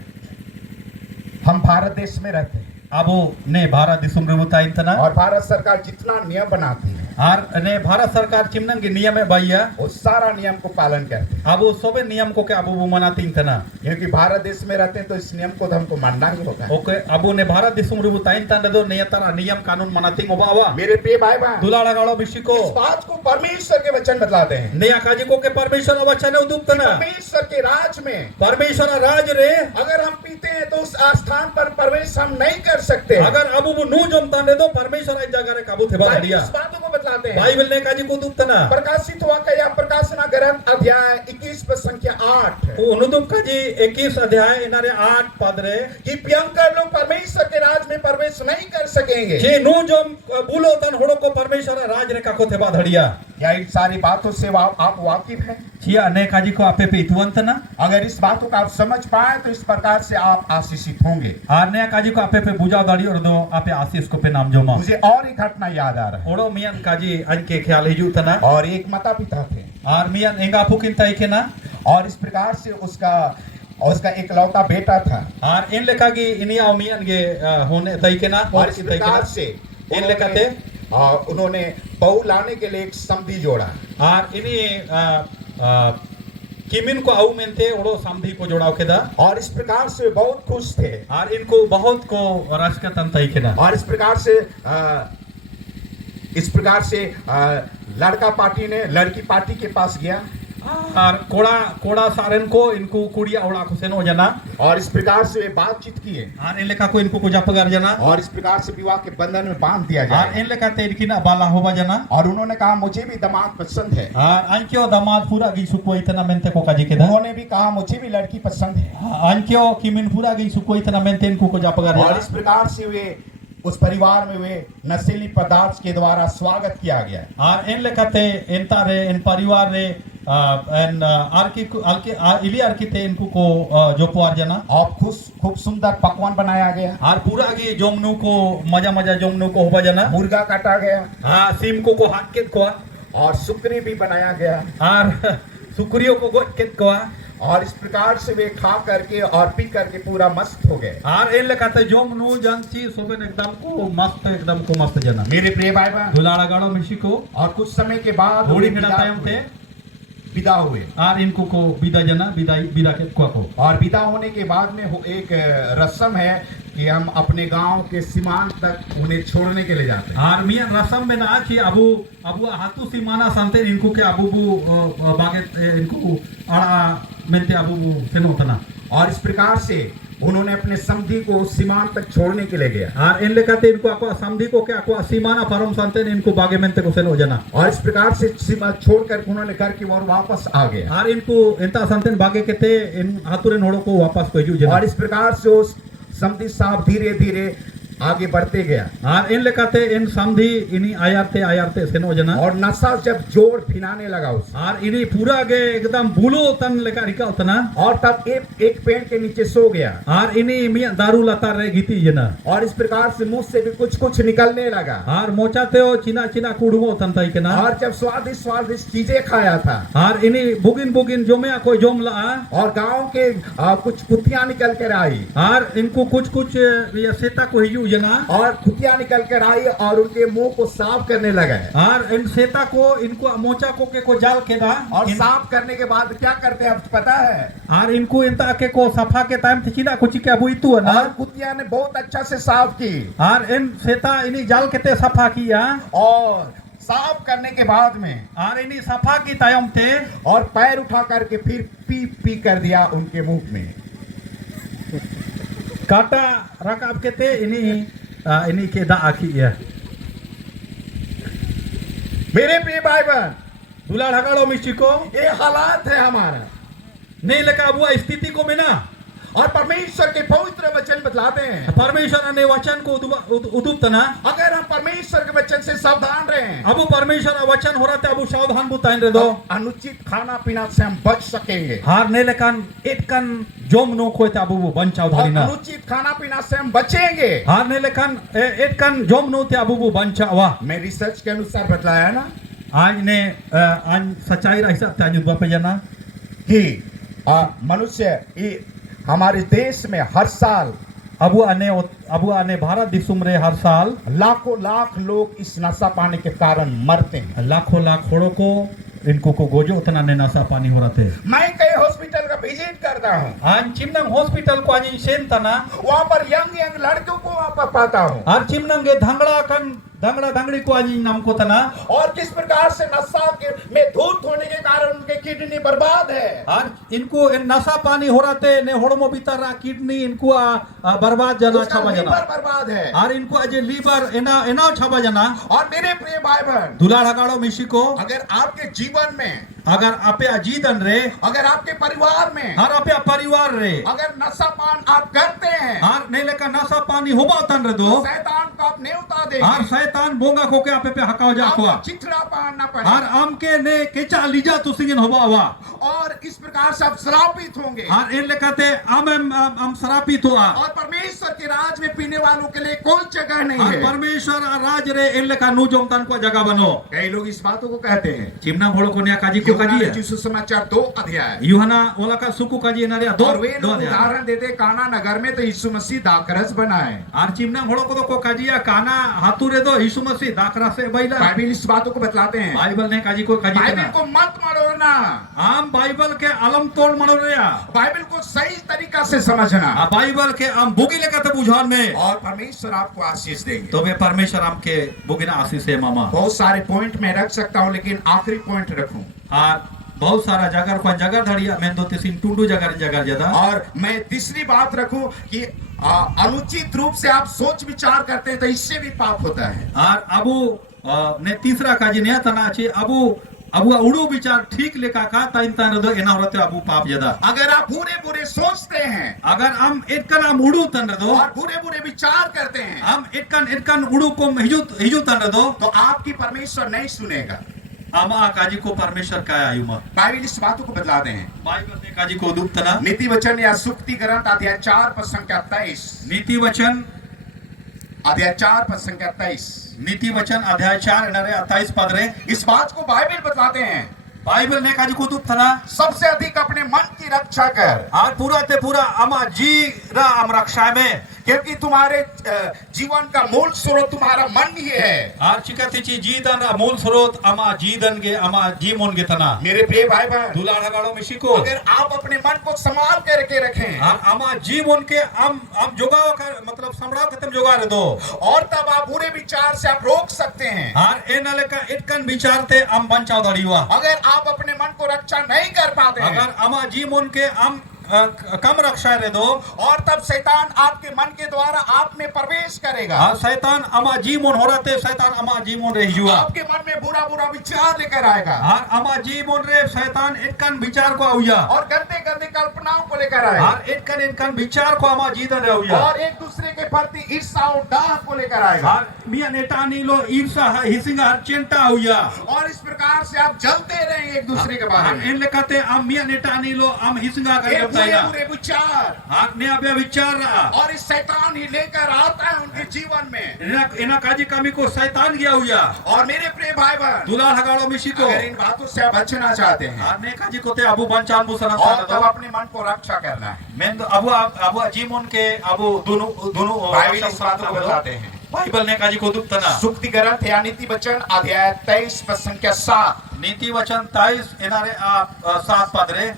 हम भारत देश में रहते हैं अबो ने भारत दिसुम रेबुता इंतना और भारत सरकार जितना नियम बनाती है हर ने भारत सरकार चिमनन के नियम है भैया वो सारा नियम को पालन करते हैं। अब सबे नियम को के अबू मनाती इंतना क्योंकि भारत देश में रहते हैं तो इस नियम को तो हमको मानना ही होगा। ओके अबू ने भारत दिसुम रेबुता इंतना दो नियतरा नियम कानून मनाती मोबावा मेरे प्रिय भाई बहन, दुलाड़ा गाड़ो बिशिको इस बात को परमेश्वर के वचन बतलाते हैं। नया काजी को के परमेश्वर वचन है उदुप्तना परमेश्वर के राज में परमेश्वर राज रे अगर हम पीते हैं तो उस स्थान पर प्रवेश हम नहीं कर सकते। अगर अबू नु जमता ने दो परमेश्वर इस जगह रे काबू थे बता बाइबल दिया इस बातों को बतलाते हैं। बाइबल ने काजी को दुप्तना प्रकाशित वाक्य या प्रकाशना ग्रंथ अध्याय 21 पद संख्या 8 उनुदुम काजी 21 अध्याय इनारे 8 पद रे कि भयंकर लोग परमेश्वर के राज में प्रवेश नहीं कर सकेंगे। जे नु जम बुलो तन होड़ो को परमेश्वर राज रे का को थे बाधड़िया क्या इन सारी बातों से आप वाकिफ हैं? छिया ने काजी को आपे पे इतवंत ना अगर इस बातों को आप समझ पाए तो इस प्रकार से आप आशीषित होंगे। आर ने काजी को आपे पे बुझा दाड़ी और दो आपे आशीष को पे नाम जोमा मुझे और एक घटना याद आ रहा है। ओड़ो मियन काजी अन के ख्याल हिजू तना और एक माता पिता थे आर मियन एंगा फुकिन तई के ना और इस प्रकार से उसका एक लौता बेटा था आर इन लेका की इनिया मियन के होने तई के ना और इस प्रकार से इन लेका थे उन्होंने बहू लाने के लिए एक संधि जोड़ा आर इनी किमिन को आउ मेनते ओड़ो समधी को जोड़ाव केदा और इस प्रकार से वे बहुत खुश थे आर इनको बहुत को राजकतन तई के ना और इस प्रकार से लड़का पार्टी ने लड़की पार्टी के पास गया और कोड़ा सारन को इनको कुड़िया उड़ा को सेनो जना और इस प्रकार से वे बातचीत किए और इन लेका को इनको को जापगार जना और इस प्रकार से विवाह के बंधन में बांध दिया और जाए इन लेका ते इनकी ना बाला होबा जना और उन्होंने कहा मुझे भी दामाद पसंद है और अंक्यो दामाद पूरा गी सुको इतना मेंते को काजी केदा उन्होंने भी कहा मुझे भी लड़की पसंद है अंक्यो किमिन पूरा गी सुको इतना मेंते इनको को जापगार और इस जना प्रकार से वे उस परिवार में वे नशीली पदार्थ के द्वारा स्वागत किया गया और इन लेकाते इन तारे इन परिवार रे एन आरकी इली आरकी ते इनको को जो पुआर जना और खूब सुंदर पकवान बनाया गया और पूरा गी जोमनु को मजा जोमनु को होबा जना मुर्गा काटा गया हाँ सीम को हाथ के को और सुकरी भी बनाया गया और सुकुरियों को गोट के को और इस प्रकार से वे खा करके और पी करके पूरा मस्त हो गए और इन लगाते जोमनु जंची सुबह एकदम को मस्त जना मेरे प्रिय भाई बहन दुलाड़ा गाड़ो मिशी को और कुछ समय के बाद थोड़ी वे घड़ा टाइम थे विदा हुए और इनको को विदा जना विदा के को और विदा होने के बाद में एक रस्म है कि हम अपने गांव के सीमांत तक उन्हें छोड़ने के लिए जाते हैं और मियां रस्म में ना कि अबू हाथू सीमाना संते इनको के अबू बागे इनको आड़ा मिलते अबू सेनो तना और इस प्रकार से उन्होंने अपने समधी को सीमांत तक छोड़ने के लिए गया और इन लेकाते इनको आपको समधी को क्या आपको सीमाना फरम संते इनको बागे मेंते को सेनो जना और इस प्रकार से सीमा छोड़कर उन्होंने घर की ओर वापस आ गया और इनको इंता संते बागे के थे इन हाथुरे नोड़ो को वापस को जना और इस प्रकार से उस समधी साहब धीरे धीरे आगे बढ़ते गया और इन लेकाते इन समधी इन्हीं आयारते सेनो जना और नशा जब जोर फिनाने लगा उस और इन्हीं पूरा गे एकदम बुलो तन लेका रिका उतना और तब एक पेड़ के नीचे सो गया और इन्हीं मियां दारू लता रह गीती जना और इस प्रकार से मुंह से भी कुछ निकलने लगा और मोचाते हो चिना कुड़ुओ तन तई के ना और जब स्वादिष्ट चीजें खाया था और इन्हीं बुगिन जो में कोई जोम ला और गांव के कुछ कुतियां निकल कर आई और इनको कुछ ये सेता को हिजू जना और खुतिया निकल कर आई और उनके मुंह को साफ करने लगा। और इन सेता को इनको मोचा को जाल के दा और साफ करने के बाद क्या करते हैं आपको पता है? और इनको इंता के को सफा के टाइम थे चिना कुछ क्या बुई तू ना। और कुतिया ने बहुत अच्छा से साफ की और इन सेता इन्हीं जाल के ते सफा किया और साफ करने के बाद में और इन्हीं सफा की तायम थे और पैर उठा करके फिर पी पी कर दिया उनके मुंह में। काटा रकाब के ते इन्हीं के दा आखी है। मेरे प्रिय भाई बहन, दुलार हगाड़ो मिस्टी को ये हालात है हमारा। नहीं लगा हुआ स्थिति को में ना। और परमेश्वर के पवित्र वचन बतलाते हैं परमेश्वर ने वचन को उदुप्त ना अगर हम परमेश्वर के वचन से सावधान रहें, अब परमेश्वर वचन हो रहा था अब सावधान बुताइन रे दो अनुचित खाना पीना से हम बच सकेंगे। हार ने लेकन इतकन जोम नो खोए थे अब वो बंचाव और धरीना अनुचित खाना पीना से हम बचेंगे। हार ने लेकन इतकन जोम नो थे अब वो बंचावा। मैं रिसर्च के अनुसार बतलाया है ना आज ने आज सच्चाई रह सकता है जुद्वा पे जना कि मनुष्य हमारे देश में हर साल अबू आने भारत दिसुम रे हर साल लाखों लाख लोग इस नशा पानी के कारण मरते हैं। लाखों लाख खोड़ों को इनको को गोजो उतना ने नशा पानी हो रहा थे। मैं कई हॉस्पिटल का विजिट करता हूँ। आज चिमनंग हॉस्पिटल को आज सेन तना वहाँ पर यंग लड़कियों को वहाँ पर पाता हूँ। और चिमनंगे धंगड़ा धंगड़ी को आज नाम को तना और किस प्रकार से नशा में धूर्त होने के कारण उनके किडनी बर्बाद है। और इनको नशा पानी हो रहा थे ने होड़मो भीतर किडनी इनको बर्बाद जना छबा जना बर्बाद है और इनको आज लीवर एना छबा जना। और मेरे प्रिय भाई बहन, दुलार हगाड़ो मिशी को अगर आपके जीवन में अगर आपे अजीदन रे अगर आपके परिवार में हर आपे परिवार रे अगर नशा पान आप करते हैं हर नहीं लेकर नशा पानी होबा तन रे दो शैतान को आप न्योता देंगे। हर शैतान बोंगा को के आपे पे हकाव जा को चिथड़ा पहनना पड़ेगा हर आम के ने केचा लीजा तो सिंगन होबा हुआ और इस प्रकार से आप श्रापित होंगे। हर इन लेकते हम शरापित हुआ और परमेश्वर के राज में पीने वालों के लिए कोई जगह नहीं हर है। परमेश्वर राज रे इन लेका नु जोमतन को जगह बनो। कई लोग इस बातों को कहते हैं। चिमना घोड़ो को न्या काजी को काजी है सुसमाचार 2 अध्याय यूहना ओला का सुकु काजी ना रे दो और वे लोग उदाहरण देते काना नगर में तो यीशु मसीह दाखरस बनाए। और चिमना घोड़ो को काजी या काना हाथुरे दो यीशु मसीह दाखरा से बैला बाइबल इस बातों को बतलाते हैं। बाइबल ने काजी को काजी बाइबल को मत मरोड़ना। आम बाइबल के अलम तोड़ मरोड़या बाइबल को सही तरीका से समझना। बाइबल के हम बुगी लेकर बुझान में और परमेश्वर आपको आशीष देंगे। तो वे परमेश्वर आपके बुगिना आशीष है मामा। बहुत सारे पॉइंट में रख सकता हूँ लेकिन आखिरी पॉइंट रखूं। बहुत सारा जगह धड़िया मैं दो तीन टूडू जगह ज्यादा और मैं तीसरी बात रखूं कि अनुचित रूप से आप सोच विचार करते हैं तो इससे भी पाप होता है। और अबू ने तीसरा काजी ने तना अच्छी अबू उड़ू विचार ठीक लेका का ताइन तान दो एना होते अबू पाप ज्यादा। अगर आप बुरे बुरे सोचते हैं अगर हम इतकन हम उड़ू तन दो और बुरे बुरे विचार करते हैं हम इतकन उड़ू को हिजू तन दो तो आपकी परमेश्वर नहीं सुनेगा। आमा काजी को परमेश्वर का आयुमा बाइबल इस बातों को बतलाते हैं। बाइबल ने काजी को दुप्तना नीति वचन या सुक्ति ग्रंथ अध्याय 4 पद संख्या 23 नीति वचन अध्याय 4 पद संख्या 23 नीति वचन अध्याय 4 28 पद रे इस बात को बाइबल बतलाते हैं। बाइबल ने काजी को दुप्तना सबसे अधिक अपने मन की रक्षा कर और पूरा ते पूरा अमा जी रा हम रक्षा में क्योंकि तुम्हारे जीवन का मूल स्रोत तुम्हारा मन ही है। और चिकती ची जीदन रा मूल स्रोत अमा जीदन के अमा जीमोन के तना। मेरे प्रिय भाई बहन दुलार हगाड़ो मिशी को अगर आप अपने मन को संभाल करके रखें और अमा जीमोन के हम जोगाओ कर मतलब संभड़ाओ खत्म जोगा रे दो और तब आप बुरे विचार से आप रोक सकते हैं। और ए नाले का इतकन विचार ते हम बंचाव धड़ी हुआ। अगर आप अपने मन को रक्षा नहीं कर पाते अगर अमा जीमोन के हम कम रक्षा रे दो और तब शैतान आपके मन के द्वारा आप में प्रवेश करेगा। हाँ शैतान अमा जीमोन हो रहा थे शैतान अमा जीमोन रे जुआ आपके मन में बुरा बुरा विचार लेकर आएगा। हाँ अमा जीमोन रे शैतान इतकन विचार को आउया और गंदे गंदे कल्पनाओं को लेकर आएगा। हाँ इतकन विचार को अमा जीदन रे आउया और एक दूसरे के प्रति ईर्ष्या और डाह को लेकर आएगा। हाँ मियां नेता नीलो ईर्ष्या हिसिंगा चिंता आउया और इस प्रकार से आप जलते रहेंगे एक दूसरे के बारे में। इन लेकाते हम मियां नेता नीलो हम हिसिंगा कर बताइना बुरे विचार हाथ ने अबे विचार रहा और इस शैतान ही लेकर आता है उनके जीवन में। इना काजी कमी को शैतान गया हुआ और मेरे प्रिय भाई बहन, दुलाल हगाड़ो मिशी को अगर इन बातों से आप बचना चाहते हैं ने काजी को ते अबू बंचान बुसना और तब अपने मन को रक्षा करना है, मैं तो अबू जीवन के अबू दोनों दोनों बाइबल इस बात को बताते हैं। बाइबल ने काजी को दुप्तना सुक्ति ग्रंथ या नीति वचन अध्याय 23 पद संख्या 7, नीति वचन 23 इनारे 7 पद रे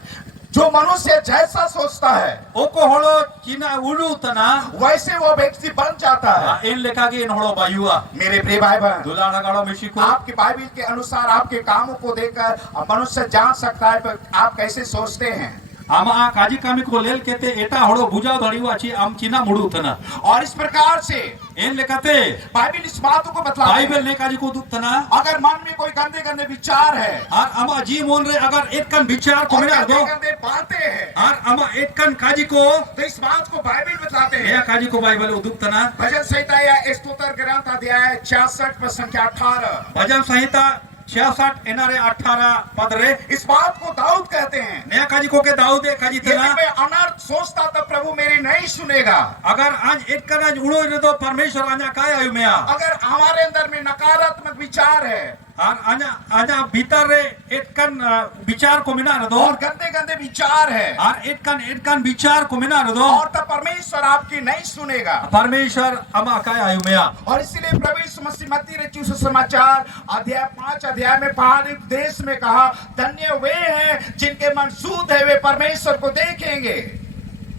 जो मनुष्य जैसा सोचता है ओको होलो चिना उलू तना वैसे वो व्यक्ति बन जाता है। इन लेखा की इन होलो बायुआ मेरे प्रिय भाई बहन, दुलाल हगाड़ो मिशी को आपकी बाइबल के अनुसार आपके कामों को देखकर मनुष्य जान सकता है कि आप कैसे सोचते हैं। आमा काजी कामी को लेल केते एटा होड़ो बुझा धड़िवा छी आम चिना मुड़ू तना और इस प्रकार से इन लेखाते बाइबल इस बातों को बतलाता है, बाइबल ने काजी को दुप्तना अगर मन में कोई गंदे गंदे विचार है और अमा जी मोन रे अगर एक कन विचार को और मिला गंदे दो गंदे बातें हैं और अमा एक कन काजी को तो इस बात को बाइबल बतलाते या हैं। काजी को बाइबल दुप्तना भजन संहिता या स्तोत्र ग्रंथ अध्याय 66 पद संख्या 18, भजन संहिता 66 एनारे 18 पद रे इस बात को दाऊद कहते हैं, नया काजी को के दाऊद काजी यदि तना मैं अनर्थ सोचता तो प्रभु मेरी नहीं सुनेगा। अगर आज एक कन आज उड़ो रे तो परमेश्वर आजा काय आयु में अगर हमारे अंदर में नकारात्मक विचार है और आजा आजा भीतर रे एक कन विचार को मिना रे दो और गंदे गंदे विचार है और एक कन विचार को मिना रे दो और तब परमेश्वर आपकी नहीं सुनेगा। परमेश्वर अमा काय आयु में और इसीलिए प्रभु यीशु मसीह मत्ती रचित सुसमाचार अध्याय 5 अध्याय में पहाड़ी देश में कहा, धन्य वे हैं जिनके मन शुद्ध है वे परमेश्वर को देखेंगे।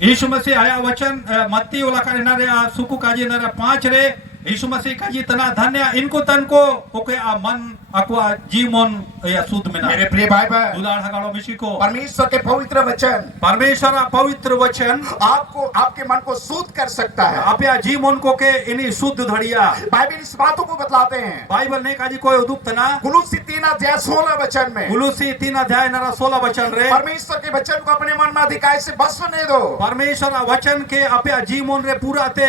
यीशु मसीह आया वचन मत्ती वाला का इनारे सुकु काजी इनारे 5 रे यीशु मसीह काजी तना धन्य इनको तन को ओके आ मन अक्वा जीवन या शुद्ध में मेरे प्रिय भाई बहन, दुलाल हगाड़ो मिशी को परमेश्वर के पवित्र वचन परमेश्वर पवित्र वचन आपको आपके मन को शुद्ध कर सकता है। आप या जीवन को के इन्हीं शुद्ध धड़िया बाइबल इस बातों को बतलाते हैं। बाइबल ने काजी कोई उदुप्तना कुलुसी 3 अध्याय 16 वचन में कुलुसी 3 अध्याय नरा 16 वचन रे परमेश्वर के वचन को अपने मन में अधिकार से बस होने दो। परमेश्वर वचन के आपया जीवन रे पूरा ते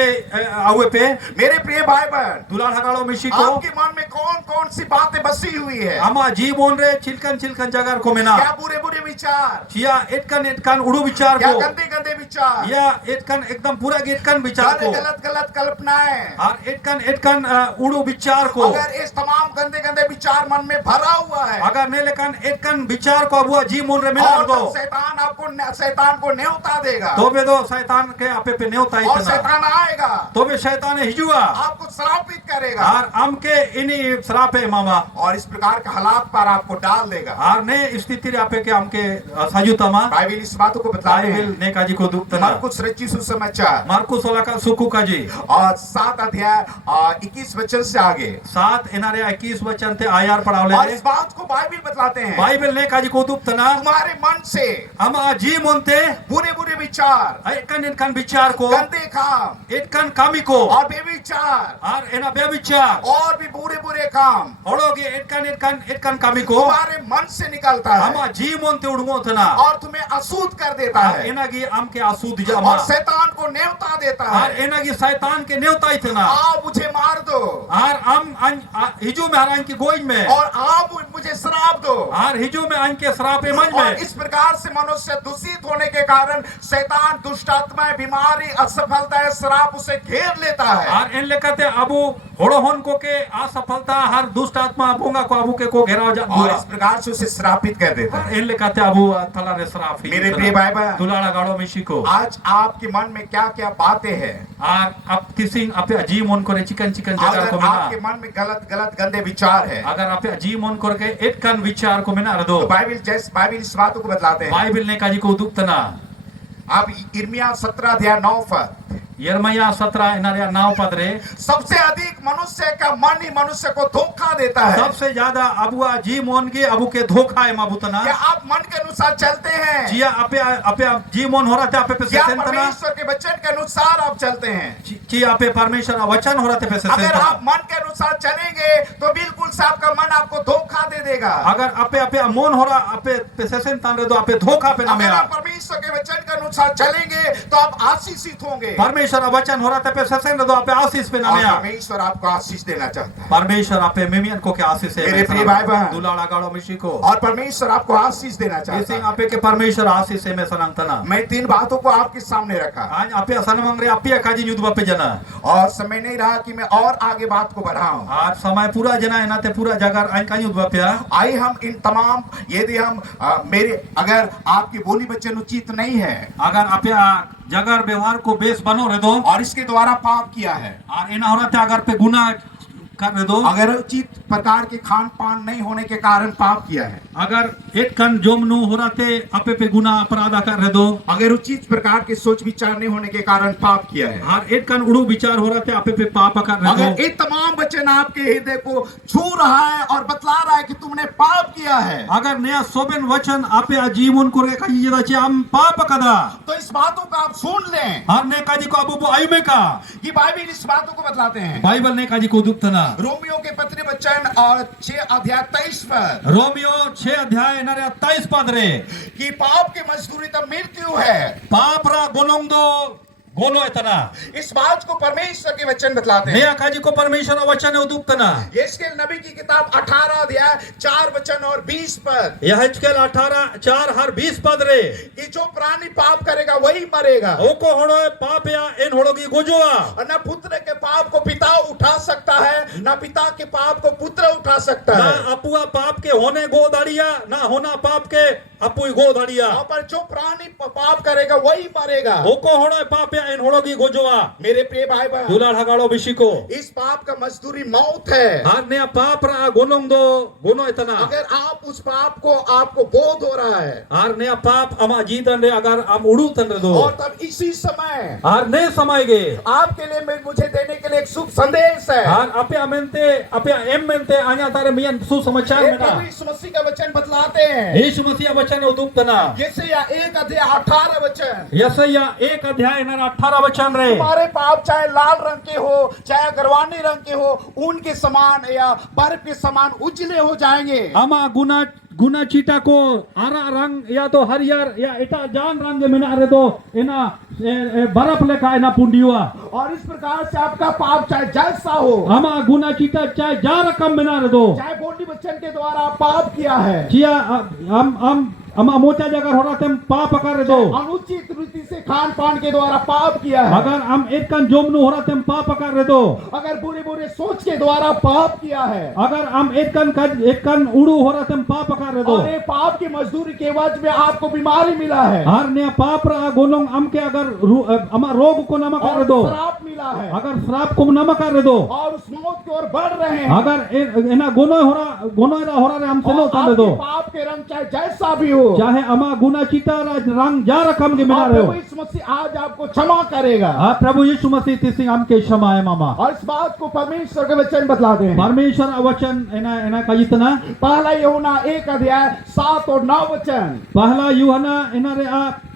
आवे पे मेरे प्रिय भाई बहन, दुलाल हगाड़ो मिशी को आपके मन में कौन कौन सी बातें बसी हुई है? आमा जीवन रे चिलकन चिलकन जगह को मिना क्या बुरे बुरे विचार, या एटकन उड़ू विचार क्या को गंदे गंदे विचार, या एटकन एकदम पूरा एटकन विचार को गलत गलत कल्पनाएं और एटकन उड़ू विचार को अगर इस तमाम गंदे गंदे विचार मन में भरा हुआ है अगर ने लेकन एटकन विचार को अबुआ जी मुन रे मिला और दो तब शैतान को न्योता देगा तो बे दो शैतान के आपे पे न्योता और इतना शैतान आएगा तो बे शैतान हिजुआ आपको श्रापित करेगा और हम के इन्हीं श्रापे मामा और इस प्रकार के हालात पर आपको डाल देगा। और ने स्थिति रे आपे के हमके सजुतमा बाइबल इस बातों को बताते बाइबल हैं। ने काजी को दुप्तना मरकुस रचित सुसमाचार मार्कुस वाला का सुकु काजी और 7 अध्याय 21 वचन से आगे 7 इनारे 21 वचन ते आयार पढ़ावले और इस बात को बाइबल बतलाते हैं, बाइबल ने काजी को दुप्तना तुम्हारे मन से हम जी मुनते बुरे बुरे विचार, एटकन विचार को गंदे काम एटकन कामी को और बेविचार और एना बेविचार और भी बुरे बुरे काम होड़ोगे एटकन कामी को तुम्हारे मन से निकलता है हम जी मुनते उड़गो तना और तुम्हें अशुद्ध कर देता है एना की हम के अशुद्ध जमा और शैतान को न्योता देता और है, एना की शैतान के न्योता इतना आओ मुझे मार दो और हम हिजू में हरान की गोज में और आप मुझे श्राप दो और हिजू में आन के श्रापे मंज और में इस प्रकार से मनुष्य दूषित होने के कारण शैतान, दुष्ट आत्माएं, बीमारी, असफलता, श्राप उसे घेर लेता है। और इन लेकते अबू होड़ोहन को के असफलता हर दुष्ट आत्मा अबूंगा को अबू के को घेराव जा और इस प्रकार से उसे श्रापित कर देता है। इन लेकते अबू थला रे श्राप मेरे प्रिय भाई बहन, दुलाड़ा गाड़ो मिशी को आज आपके मन में क्या क्या बातें हैं? और अब किसी अपने अजीब मन करे चिकन जगह अगर को मिला आपके मन में गलत गलत गंदे विचार है अगर अपने अजीब मन करके एक कन विचार को मिना दो तो बाइबल इस बातों को बतलाते हैं। बाइबल ने काजी को दुप्तना अब यिर्मयाह 17 अध्याय 9 पद, यिर्मयाह 17 इनारे 9 पद रे सबसे अधिक मनुष्य का मन ही मनुष्य को धोखा देता है। सबसे ज्यादा अबुआ जी मोन के अबू के धोखा है माबुतना क्या आप मन के अनुसार चलते हैं? जिया अपे अपे जी मोन हो रहा थे अपे पे क्या सेंतना परमेश्वर के वचन के अनुसार आप चलते हैं? जी अपे परमेश्वर वचन हो रहा थे पे अगर सेंतना आप मन के अनुसार अनुसार चलेंगे तो बिल्कुल से आपका मन आपको धोखा दे देगा। अगर आपे आपे अमोन हो रहा आपे पेसेसन तान रे दो आपे धोखा पे ना अगर मेरा आप परमेश्वर के वचन के अनुसार चलेंगे तो आप आशीषित होंगे परमेश्वर वचन हो रहा ते पेसेसन रे दो आपे आशीष पे ना और मेरा परमेश्वर आपको आशीष देना चाहता है। परमेश्वर आपे मेमियन को के आशीष है मेरे प्रिय भाई बहन, दुलाड़ा गाड़ो मिशी को और परमेश्वर आपको आशीष देना चाहता इसी है। आपे के परमेश्वर आशीष है में सनंतना मैं 3 बातों को आपके सामने रखा आज आपे सनमंग रे आपे काजी युद्ध पे जना और समय नहीं रहा कि मैं और आगे बात को बढ़ाऊं। आज समय पूरा जना है ना ते पूरा जगह आज काजी युद्ध पे आइए हम इन तमाम, यदि हम मेरे अगर आपकी बोली वचन उचित नहीं है, अगर आपे जगह व्यवहार को बेस बनो रे दो और इसके द्वारा पाप किया है, और इना हो रहा थे अगर पे गुना कर रे दो अगर उचित प्रकार के खान पान नहीं होने के कारण पाप किया है, अगर एक कन जोमनु हो रहा थे आपे पे गुना अपराध कर रे दो अगर उचित प्रकार के सोच विचार नहीं होने के कारण पाप किया है, और एक कन उड़ू विचार हो रहा थे आपे पे पाप कर रे अगर दो ये तमाम वचन आपके हृदय को छू रहा है और बतला रहा है कि तुमने पाप किया है, अगर नया सोबेन वचन आपे आजीवन को रे काजी जदा चे हम पाप कदा तो इस बातों को आप सुन लें हर ने काजी को अबू आयु में का कि बाइबल इस बातों को बतलाते हैं। बाइबल ने काजी को दुप्तना रोमियो के पत्र वचन और 6 अध्याय 23 पर रोमियो 6 अध्याय नरे 23 पद रे कि पाप की मजदूरी तो मृत्यु है, पाप रा गोलोंग दो गोलो इतना इस बात को परमेश्वर के वचन बतलाते हैं। नया काजी को परमेश्वर वचन उदुप्तना यहेजकेल नबी की किताब 18 अध्याय 4 वचन और 20 पद, यहेजकेल 18 4 हर 20 पद रे कि जो प्राणी पाप करेगा वही मरेगा ओको होड़ो पाप या इन होड़ोगी गोजोआ और न पुत्र के पाप को पिता उठा सकता है, न पिता के पाप को पुत्र उठा सकता ना है। अपुआ पाप के होने गो दाड़िया ना होना पाप के अपुई गो दाड़िया और पर जो प्राणी पाप करेगा वही मरेगा। ओको होड़ो पाप या इन होड़ोगी गोजोआ मेरे प्रिय भाई बहन, दुलाड़ हगाड़ो बिशिको इस पाप का मजदूरी मौत है। हार ने पाप रा गोलोंग दो गोनो इतना अगर आप उस पाप को आपको बोध हो रहा है हार ने पाप अमा जीतन रे अगर हम उड़ू तन रे दो और तब इसी समय हार ने समय गे आपके लिए मुझे देने के लिए एक शुभ संदेश है। हार आपे अमेंते आपे एम मेंते आया तारे मियन सुसमाचार ये में ना प्रभु यीशु मसीह का वचन बतलाते हैं। यीशु मसीह वचन उदुप्तना यशायाह 1 अध्याय 18 वचन, यशाया 1 अध्याय नर 18 वचन रे तुम्हारे पाप चाहे लाल रंग के हो चाहे अगरवानी रंग के हो, उनके समान या बर्फ के समान उजले हो जाएंगे। अमा गुना गुना चीटा को आरा रंग या तो हरियर या इटा जान रंग में ना रे दो इना बर्फ लेखा इना पुंडियुआ और इस प्रकार से आपका पाप चाहे जैसा हो, अमा गुना चीटा चाहे जा रकम में ना रे दो चाहे बोली वचन के द्वारा आप पाप किया है, किया हम अमा मोचा जगह हो रहा थे पाप कर दो अनुचित रीति से खान पान के द्वारा पाप किया है, अगर हम एक कन जोमनु हो रहा थे पाप कर दो अगर बुरे बुरे सोच के द्वारा पाप किया है, अगर हम एक कन उड़ू हो रहा थे पाप कर दो और ये पाप की मजदूरी के वजह में आपको बीमारी मिला है, हर ने पाप रा गोलोंग हम के अगर अमा रोग को नमक कर और दो श्राप मिला है, अगर श्राप को नमक कर दो और उस मौत की ओर बढ़ रहे हैं, अगर इना गोनो हो रहा रे हम चलो कर आपके दो पाप के रंग चाहे जैसा भी हो, चाहे अमा गुना चीटा रंग जा रकम के मिला और रहे प्रभु हो यीशु मसीह आज आपको क्षमा करेगा। हाँ प्रभु यीशु मसीह तिसिंग हम के क्षमा है मामा और इस बात को परमेश्वर के वचन बतलाते हैं। परमेश्वर वचन इना इना का जितना पहला यूहन्ना 1 अध्याय 7 और 9 वचन, पहला यूहन्ना इना रे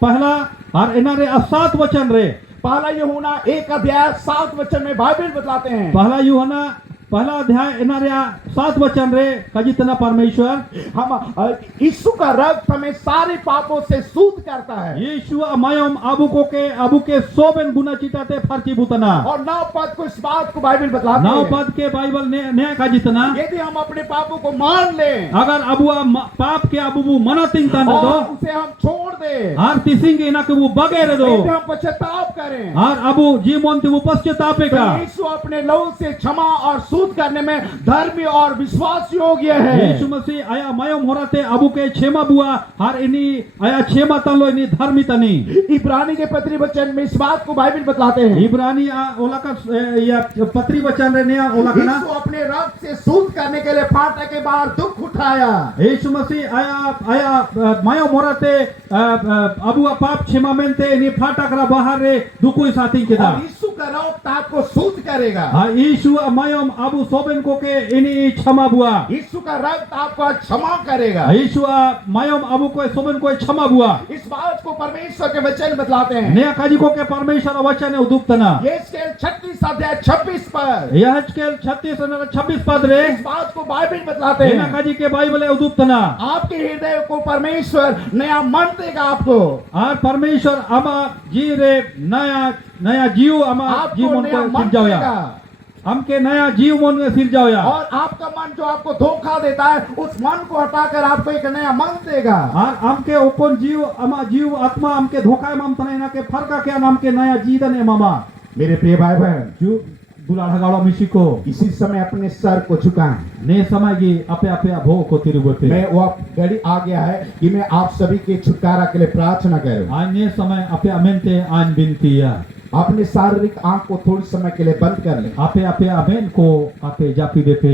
पहला और इना रे 7 वचन रे पहला यूहन्ना 1 अध्याय 7 वचन में बाइबल बतलाते हैं, पहला यूहन्ना पहला अध्याय इना रे 7 वचन रे का जितना परमेश्वर हम यीशु का रक्त हमें सारे पापों से शुद्ध करता है। यीशु अमायम अबू के सोबेन गुना चिताते फर्ची बुतना और 9 पद को इस बात को बाइबल बतलाते 9 हैं, पद के बाइबल ने न्याय का जितना यदि हम अपने पापों को मान लें अगर अबुआ पाप के अबू मना तिंग तन दो और उसे हम छोड़ दें, हर तिसिंग इना के वो बगैर दो यदि हम पश्चाताप करें, हर अबू जीवन ते वो पश्चातापे का तो यीशु अपने लहू से क्षमा और शुद्ध करने में धर्मी और विश्वास योग्य है। यीशु मसीह आया मयम हो रहा थे अबू के क्षेमा बुआ हर इनी आया क्षेमा तन लो इनी धर्मी तनी इब्रानी के पत्री वचन में इस बात को बाइबल बतलाते हैं, इब्रानी ओला का या पत्री वचन रे ने ओला का ना यीशु अपने रक्त से शुद्ध करने के लिए फाटक के बाहर दुख उठाया। Yesus Masih aya mayo morate abu apap chimamente ini fatak ra bahare dukui sating और kita. यीशु का रक्त आपको शुद्ध करेगा। Yesus mayom abu soben koke ini क्षमा बुआ. यीशु का रक्त आपको क्षमा करेगा। Yesus mayom abu koe soben koe क्षमा बुआ. इस बात को परमेश्वर के वचन बतलाते हैं। Nea kaji koke परमेश्वर वचन है उदुक्तना. ये 36 अध्याय 26 पर यहजकेल 36 और 26 पद रे. इस बात को बाइबल बतलाते Nea हैं। kaji के बाइबल है उदुक्तना. आपके हृदय को परमेश्वर नया मन देगा आपको। और परमेश्वर आमा जी रे नया जीव आमा आपको जीवन नया को मन सिर जाओया. देगा। हमके नया जीव मन में सिर जाओया. और आपका मन जो आपको धोखा देता है उस मन को हटाकर आपको एक नया मन देगा। और हमके ओपन जीव आमा जीव आत्मा हमके धोखा माम तने ना के फरका क्या नाम के नया जीवन है मामा. मेरे प्रिय भाई बहन, जो दुलाढ़ा गाड़ो मिशिको इसी समय अपने सर को झुकाएं। ने समय की अपे अपे भो को तिरुबते. मैं वो घड़ी आ गया है कि मैं आप सभी के छुटकारा के लिए प्रार्थना करूं। आज ने समय अपे अमेंते आन बिनतिया. अपने शारीरिक आंख को थोड़ी समय के लिए बंद कर लें अपे अपे अमेन को अपे जापी देते.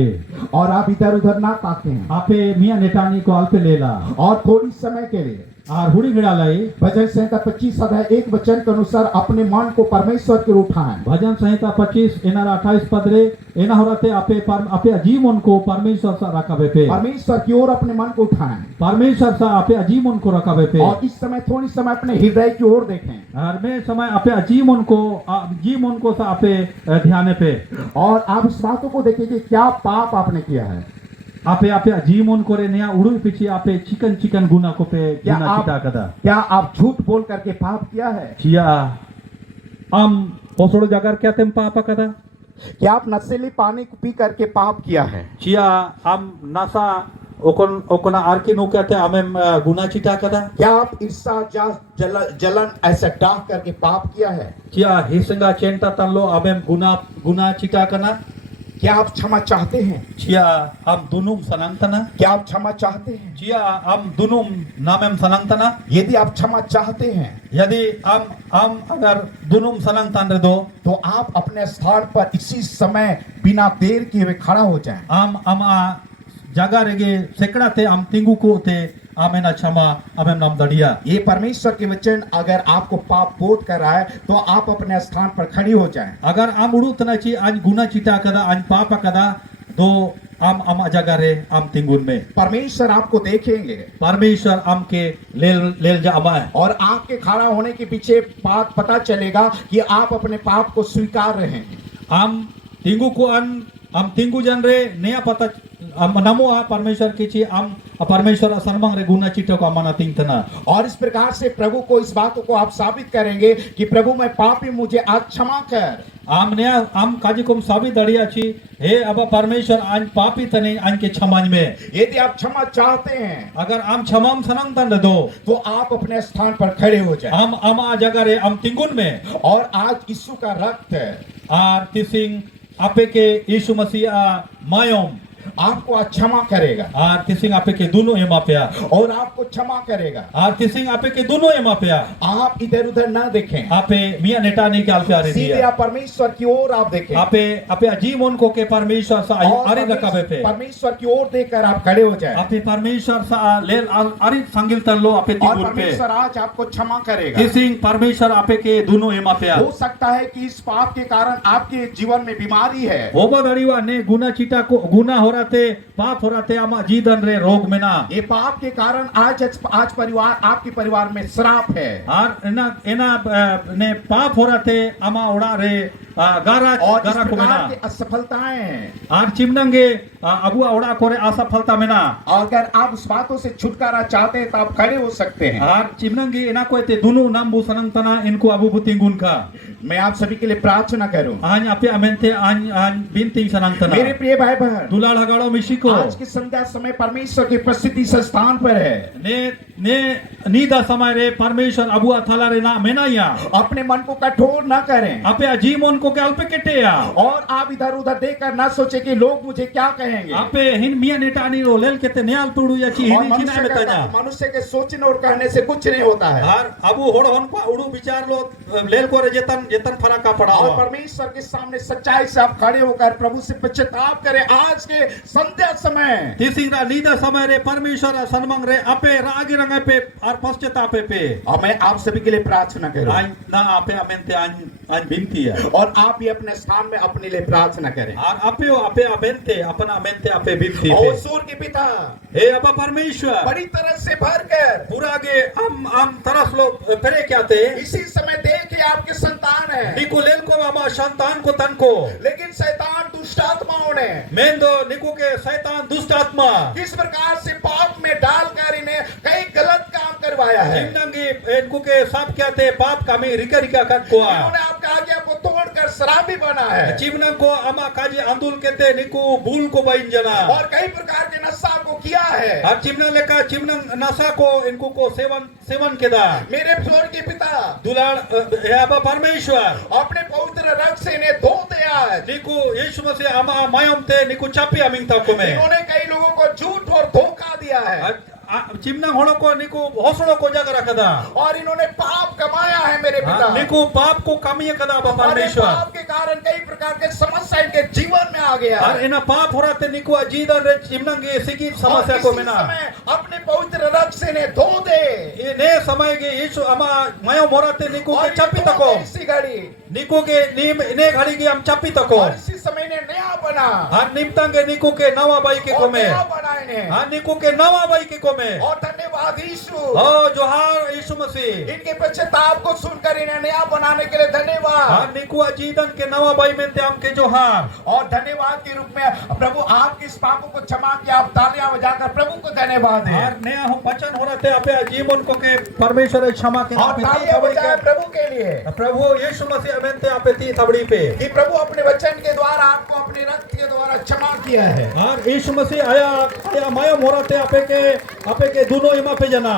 और आप इधर उधर ना ताकें अपे मियां नेटानी को अल्पे लेला. और थोड़ी समय के लिए और हुड़ी गिड़ा लाई. भजन संहिता 25 अध्याय 1 वचन के अनुसार अपने मन को परमेश्वर की ओर उठाएं। भजन संहिता 25 एनारा 28 पद रे एना होराते अपे जीवन को परमेश्वर सा रखावे पे. परमेश्वर की ओर अपने मन को उठाएं परमेश्वर सा अपे जीवन को रखावे पे. और इस समय थोड़ी समय अपने हृदय की ओर देखें। और में समय अपे जीवन को सा अपे ध्यान पे. और आप इस बातों को देखें कि क्या पाप आपने किया है। अपे जीवन करे नया उड़ू पीछे अपे चिकन गुना को पे क्या गुना चिता कदा. क्या आप झूठ बोल करके पाप किया है। चिया हम पोसड़ो जगर क्या तेम पापा कदा. क्या आप नशीली पानी को पी करके पाप किया है। चिया हम नशा ओकोना आरकी नु कहते हमें गुना चिता कदा. क्या आप ईर्षा जलन ऐसा डाह करके पाप किया है। चिया हिसंगा चेंटा तल्लो हमें गुना चिता कना. क्या आप क्षमा चाहते हैं। चिया हम दुनुम सनंतना. क्या आप क्षमा चाहते हैं। चिया हम दुनुम नामेम सनंतना. यदि आप क्षमा चाहते हैं यदि हम अगर दुनुम सनंतन रे दो तो आप अपने स्थान पर इसी समय बिना देर किए हुए खड़ा हो जाएं। हम जगह रेगे सेकड़ा थे हम तिंगू को थे आमेना क्षमा अमें नाम दड़िया. ये परमेश्वर के वचन अगर आपको पाप बोध कर रहा है तो आप अपने स्थान पर खड़ी हो जाएं। अगर हम उड़ू तना ची आज गुना चिता कदा आज पापा कदा तो हम जगह रे हम तिंगुन में परमेश्वर आपको देखेंगे परमेश्वर हम के लेल जा अमा है. और आपके खड़ा होने के पीछे बात पता चलेगा कि आप अपने पाप को स्वीकार रहे हैं। हम तिंगु को हम तिंगु जन रे नया पता हम नमो आ परमेश्वर की ची हम परमेश्वर सन्मंग रे गुना चिट्ठो को अमाना तिंग तना. और इस प्रकार से प्रभु को इस बातों को आप साबित करेंगे कि प्रभु मैं पापी मुझे आज क्षमा कर। हम काजी को साबित दड़िया छी हे अब परमेश्वर आज पापी तने आज के क्षमा में. यदि आप क्षमा चाहते हैं अगर हम क्षमा सनंग तन दो तो आप अपने स्थान पर खड़े हो जाए। हम आ जगह रे हम तिंगुन में और आज यीशु का रक्त आर तिसिंग आपे के यीशु मसीह मायोम आपको क्षमा करेगा। आर तिसिंग आपे के दोनों एमा पे और आपको क्षमा करेगा। आर तिसिंग आपे के दोनों एमा पे आप इधर उधर ना देखें। आपे मियां नेटा नहीं के आलपे आ रही सीधे आप परमेश्वर की ओर आप देखें। आपे जीवन को के परमेश्वर सा आरी रकाबे पे परमेश्वर की ओर देखकर आप खड़े हो जाएं। आपे परमेश्वर सा लेल आरी संगिल तर लो आपे और तिगुर पे परमेश्वर आज आपको क्षमा करेगा। तिसिंग परमेश्वर आपे के दोनों एमा पे हो सकता है कि इस पाप के कारण आपके जीवन में बीमारी है। ओबा दड़ीवा ने गुना चिटा को गुना हो रहते पाप हो रहते आमा जीदन रे रोग में ना. ये पाप के कारण आज परिवार आपके परिवार में श्राप है। और एना ने पाप हो रहते आमा उड़ा रे गारा और इस गारा को में प्रकार ना. की असफलताएं हैं। और चिमनंगे अबुआ उड़ा कोरे असफलता में ना. अगर आप उस बातों से छुटकारा चाहते हैं तो आप खड़े हो सकते हैं। और चिमनंगे एना को ते दोनों नाम बु सनंतना इनको अबु बुतिंगुन का. मैं आप सभी के लिए प्रार्थना करूं। आज आपे अमेंते आज बिनती सनंतना. मेरे प्रिय भाई बहन, दुलाल हगाड़ो मिशिको आज की संध्या समय परमेश्वर की उपस्थिति से स्थान पर है। ने नीदा समय रे परमेश्वर अबुआ थला रे ना मेना या अपने मन को कठोर न करें। आपे जीवन को के अल्प केटेया और आप इधर उधर देखकर ना सोचे कि लोग मुझे क्या कहेंगे। ape hin mia neta ani ro lel kete ne alpudu ya chi और hin china metanya मनुष्य के सोचने और कहने से कुछ नहीं होता है। har abu hor hon pa udu bichar lo lel ko jetan jetan faraka pada और परमेश्वर के सामने सच्चाई से आप खड़े होकर प्रभु से पश्चाताप करें आज के संध्या समय। tisingra lida samay re parmeshwar sanmang re ape ragi rangai pe ar paschatape pe और मैं आप सभी के लिए प्रार्थना करूं an na ape amente an binti hai और आप भी अपने स्थान में अपने लिए प्रार्थना करें। ar ape ape amente apana amente ape binti और pe सूर के पिता हे अबा परमेश्वर बड़ी तरह से भरकर पूरा के हम तरस लो परे क्या थे इसी समय देखे आपके संतान है, निको लेल को अमा संतान को तन को लेकिन शैतान दुष्ट आत्माओं ने मेंदो निको के शैतान दुष्ट आत्मा किस प्रकार से पाप में डालकर इन्हें कई गलत काम करवाया है। जिंदगी इनको के साथ क्या थे पाप कामी रिका रिका कट को इन्होंने आपका आज्ञा को तोड़कर शराबी बना है जीवन को अमा काजी अंदुल के थे निको भूल को बाइन जना और कई प्रकार के नशा को किया है। अब चिमना लेका चिमना नशा को इनको को सेवन के दा मेरे स्वर्ग के पिता दुलार हे अबा परमेश्वर अपने पवित्र रक्त से इन्हें धो दे आज। निको यीशु मसीह अमा मायम थे निको चापी अमिंग था को में इन्होंने कई लोगों को झूठ और धोखा दिया है चिमना होड़ो को निको हौसलों को जग रखदा और इन्होंने पाप कमाया है मेरे पिता। निको पाप को कमिए कदा और इस परमेश्वर पाप के कारण कई प्रकार के समस्या इनके जीवन में आ गया और है। इन पाप हो रहा थे निको अजीदन रे चिमना के सिकी समस्या को और इसी मिना समय अपने पवित्र रक्त से इन्हें धो दे ये ने समय के यीशु अमा मायो मोराते निको के और चपी धो तको दे इसी घड़ी निको के नीम ने घड़ी के हम चपी तको और इसी समय इन्हें नया बना हर निमता के निको के नवा बाई के को और में नया बना इन्हें हर निको के नवा बाई के को में और धन्यवाद यीशु। ओ जोहार यीशु मसीह इनके पश्चाताप को सुनकर इन्हें नया बनाने के लिए धन्यवाद हर निको अजीदन के नवा बाई में ते हम के जोहार और धन्यवाद के रूप में प्रभु आपके इस पापों को क्षमा किया। आप तालियां बजाकर प्रभु को धन्यवाद दें और नया हो वचन हो रहा थे अपने जीवन को के परमेश्वर क्षमा के और तालियां बजाएं प्रभु के लिए प्रभु यीशु मसीह अमेंते आपे ती थबड़ी पे कि प्रभु अपने वचन के द्वारा आपको अपने रक्त के द्वारा क्षमा किया है। और यीशु मसीह आया माया मोराते आपे के दोनों इमा पे जना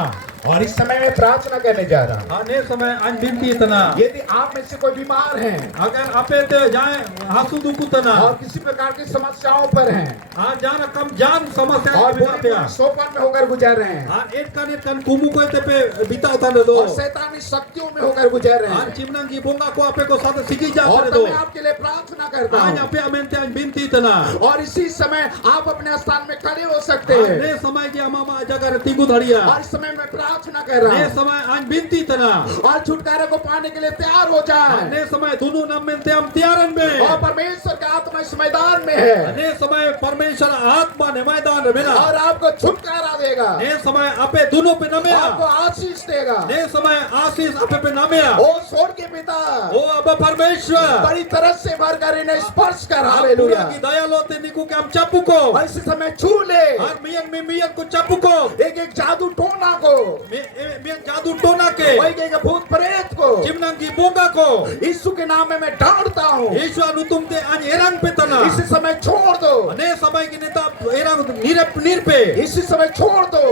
और इस समय मैं प्रार्थना करने जा रहा हूँ। आने समय अन बिनती इतना यदि आप में से कोई बीमार हैं अगर आपे ते जाए हासु दुकु तना और किसी प्रकार की समस्याओं पर हैं आ जान कम जान समस्या और बिता पे सोपन में होकर गुजर रहे हैं और एक कन कुमु को ते पे बिता तना दो और शैतानी शक्तियों में होकर गुजर रहे और हैं चिमना की बोंगा को आपे को साथ सिकी जा और दो मैं आपके लिए प्रार्थना करता आज हूँ आपे अमेंते अन बिनती इतना और इसी समय आप अपने स्थान में खड़े हो सकते हैं ने समय के अमामा जगह तिगु धड़िया और इस समय मैं प्रार्थना कर रहा ने हूँ समय आज बिनती तना और छुटकारे को पाने के लिए तैयार हो जाए। ने समय दोनों नम में हम तैयारन में और परमेश्वर का आत्मा इस मैदान में है ने समय परमेश्वर आत्मा ने मैदान में ना और आपको छुटकारा देगा, ने समय आपे दोनों पे नमया आपको आशीष देगा। ने समय आशीष आपे पे नमया ओ स्वर्ग के पिता ओ अब परमेश्वर बड़ी तरह से भरकर इन्हें स्पर्श कर। पूरा हालेलुया। की दया लोते निकू के हम चप्पू को और इस समय छू ले हर मियन को चप्पू को एक एक जादू टोना को, मियन जादू टोना के एक एक भूत प्रेत को चिमना की बोंगा को यीशु के नाम में मैं डांटता हूँ। ईश्वर नु तुम ते आज एरंग पे तना इसी समय छोड़ दो, ने समय की नेता एरंग नीर पे इसी समय छोड़ दो,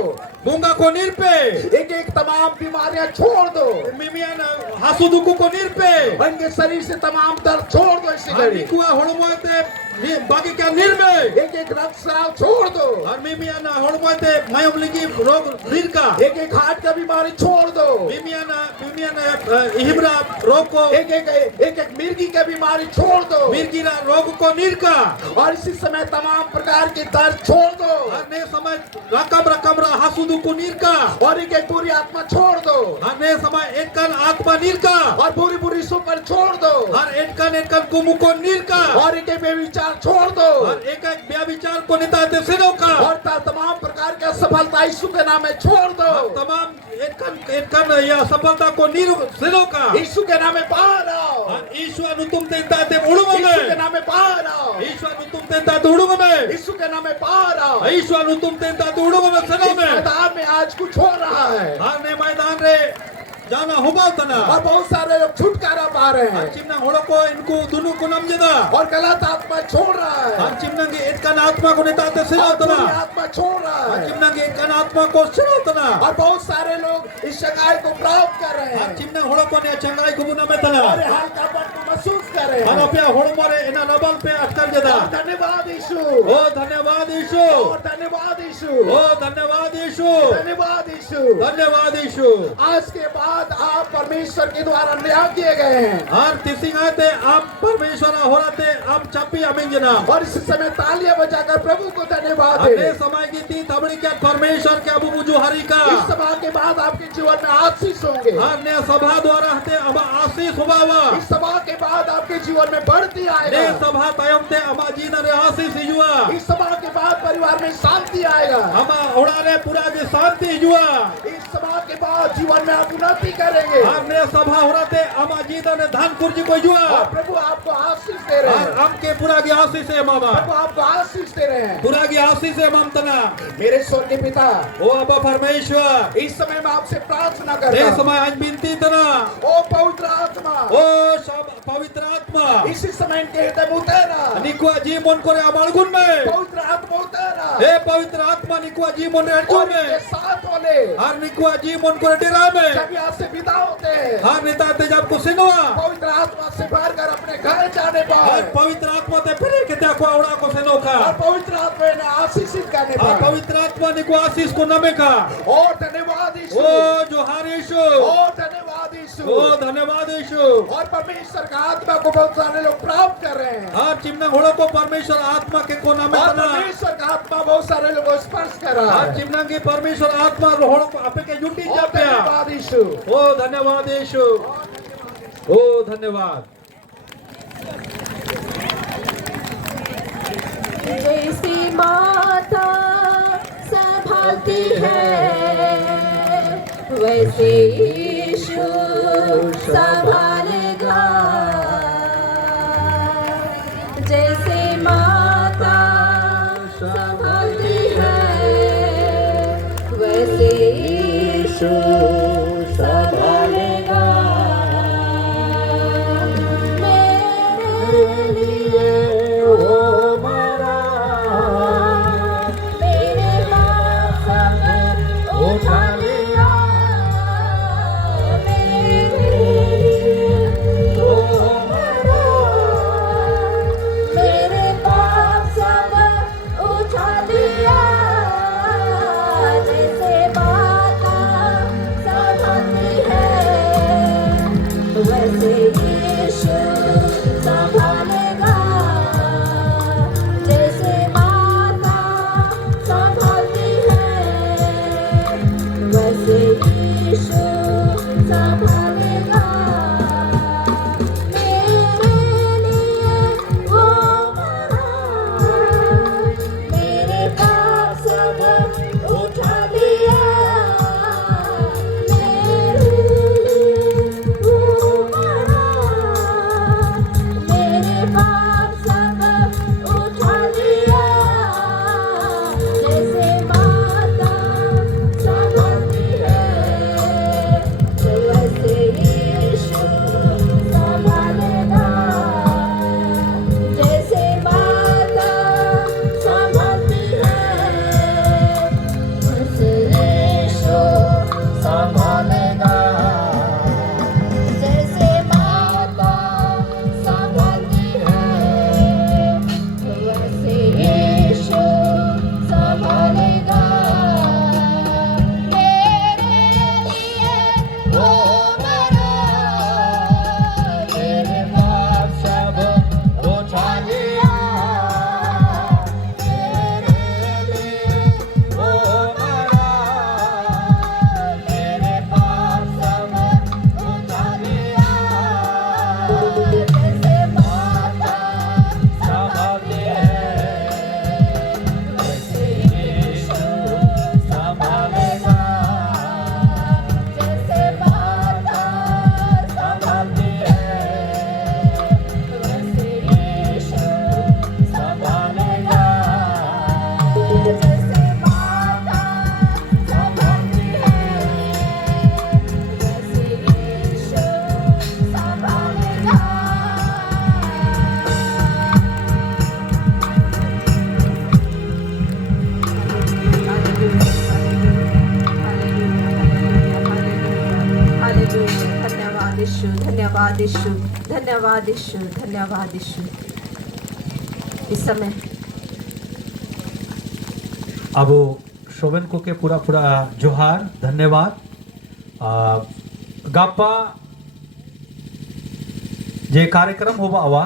बोंगा को नीर पे एक एक तमाम बीमारियां छोड़ दो, मिमियन हासुदुकु को नीर पे उनके शरीर से तमाम दर्द छोड़ दो। इसी घड़ी निकुआ होड़मोते बाकी क्या नीर में एक एक रक्तस्राव छोड़ दो, और मिमियन होड़मोते मायम लिगी रोग नीर का एक एक हार्ट का बीमारी छोड़ दो, मिमियन हिमरा रोग को एक एक मिर्गी का बीमारी छोड़ दो, मिर्गीरा रोग को नीर का और इसी समय तमाम प्रकार के दर्द छोड़ दो, और ने समय रकम हासुदुकु नीर का और एक बुरी आत्मा छोड़ दो, और ने समय एक कन आत्मा नीर का और बुरी सुपर छोड़ दो, और एक कन कुमु को नीर का और एक बेविचार छोड़ दो, और एक विचार को नेता ते सिरो का और तमाम प्रकार का सफलता यीशु के नाम में छोड़ दो। तमाम एक कन यह सफलता को नीर सिरो का यीशु के नाम में बाहर आओ, और ईश्वर नु तुम तेता ते उड़ुग यीशु के में नाम में बाहर आओ, ईश्वर नु तुम तेता ते उड़ुग में यीशु के नाम में बाहर आओ। ईश्वर नु तुम तेता ते उड़ुग में सनो इस में मैदान में आज कुछ हो रहा है हां ने मैदान रे जाना होगा तना और बहुत सारे लोग छुटकारा पा रहे हैं चिमना होड़ो को इनको दोनों को नम जदा और गलत आत्मा छोड़ रहा है और चिमना के एक कन आत्मा को नेता ते सिरो और तना बुरी आत्मा छोड़ रहा है चिमना के एक कन आत्मा को सिरो तना और बहुत सारे लोग इस शगाई को प्राप्त कर रहे हैं। चिमना होड़ो को ने चंगाई को मुना में तना और हल्का पट्टू महसूस करें। Ano pia hormore ina nabal pe askar jeda. और धन्यवाद यीशु, Oh धन्यवाद यीशु. और धन्यवाद यीशु, Oh धन्यवाद यीशु. धन्यवाद यीशु। धन्यवाद यीशु. आज के बाद आप परमेश्वर के द्वारा न्याय किए गए हैं Har tisingate आप परमेश्वर होराते आप चापी अमिंजना. और इस समय तालियां बजाकर प्रभु को धन्यवाद Ate दें। समय की ती तबड़ी के परमेश्वर के अबू बुजु हरि इस का. सभा के बाद आपके जीवन में आशीष होंगे। Har ne सभा द्वारा हते अब आशीष हुआवा. इस सभा के बाद आपके जीवन में बढ़ती Ne आएगा। सभा तयमते अमा जीना रे आशीष जुआ. इस सभा के बाद परिवार में शांति आएगा। अमा उड़ाने पूरा जे शांति जुआ. इस सभा के बाद जीवन में आप उन्नति करेंगे Har ne सभा होराते अमा जीना ने धान कुर्जी को और जुआ. प्रभु आपको आशीष दे रहे Har हैं। am के पूरा की आशीष है मामा. प्रभु आपको आशीष दे रहे हैं। पूरा की आशीष है ममतना. मेरे स्वर्गीय पिता, ओ अबा परमेश्वर. इस समय मैं आपसे प्रार्थना ने करता हूं। समय आज बिनती तना. ओ पवित्र आत्मा, ओ सब पवित्र आत्मा. इसी समय इनके हृदय में उतरना। निकुआ जी मन करे अमालगुन में. पवित्र आत्मा उतरना हे पवित्र आत्मा निकुआ जी मन रे अर्जुन और इनके में. साथ होने हर निकुआ जी मन करे डेरा में. जब यहाँ से विदा होते हैं, हर नेता ते जब को सिनवा. पवित्र आत्मा से भर कर अपने घर जाने हर पाए पवित्र आत्मा ते फिरे के त्या को आवड़ा को सेनो का. और पवित्र आत्मा ने आशीषित करने हर पाए। पवित्र आत्मा निको आशीष को नमे का. और धन्यवाद यीशु, ओ जोहार यीशु. और धन्यवाद यीशु। ओ धन्यवाद यीशु. और परमेश्वर का आत्मा को बहुत सारे लोग प्राप्त कर रहे हैं हर चिमना घोड़ा को परमेश्वर आत्मा के को नमे और तना. परमेश्वर का आत्मा बहुत सारे लोगों को स्पर्श कर रहा हर है। चिमना की परमेश्वर आत्मा घोड़ा को आपे के जुटी और जाप्या. धन्यवाद यीशु। ओ धन्यवाद यीशु. ओ धन्यवाद. जैसी माता संभालती है वैसे यीशु संभालेगा। जैसे माता संभालती है वैसे यीशु संभालेगा। मेरे लिए वो मरा, मेरे पास में उठा लिया। मेरे लिए वो मरा, मेरे पास में उठा लिया। जैसे माता संभालती है वैसे यीशु संभालेगा। जैसे माता संभालती है धन्यवाद यीशु, धन्यवाद यीशु, धन्यवाद यीशु। इस समय अब शोभन को के पूरा पूरा जोहार धन्यवाद। गप्पा जे कार्यक्रम होबा आवा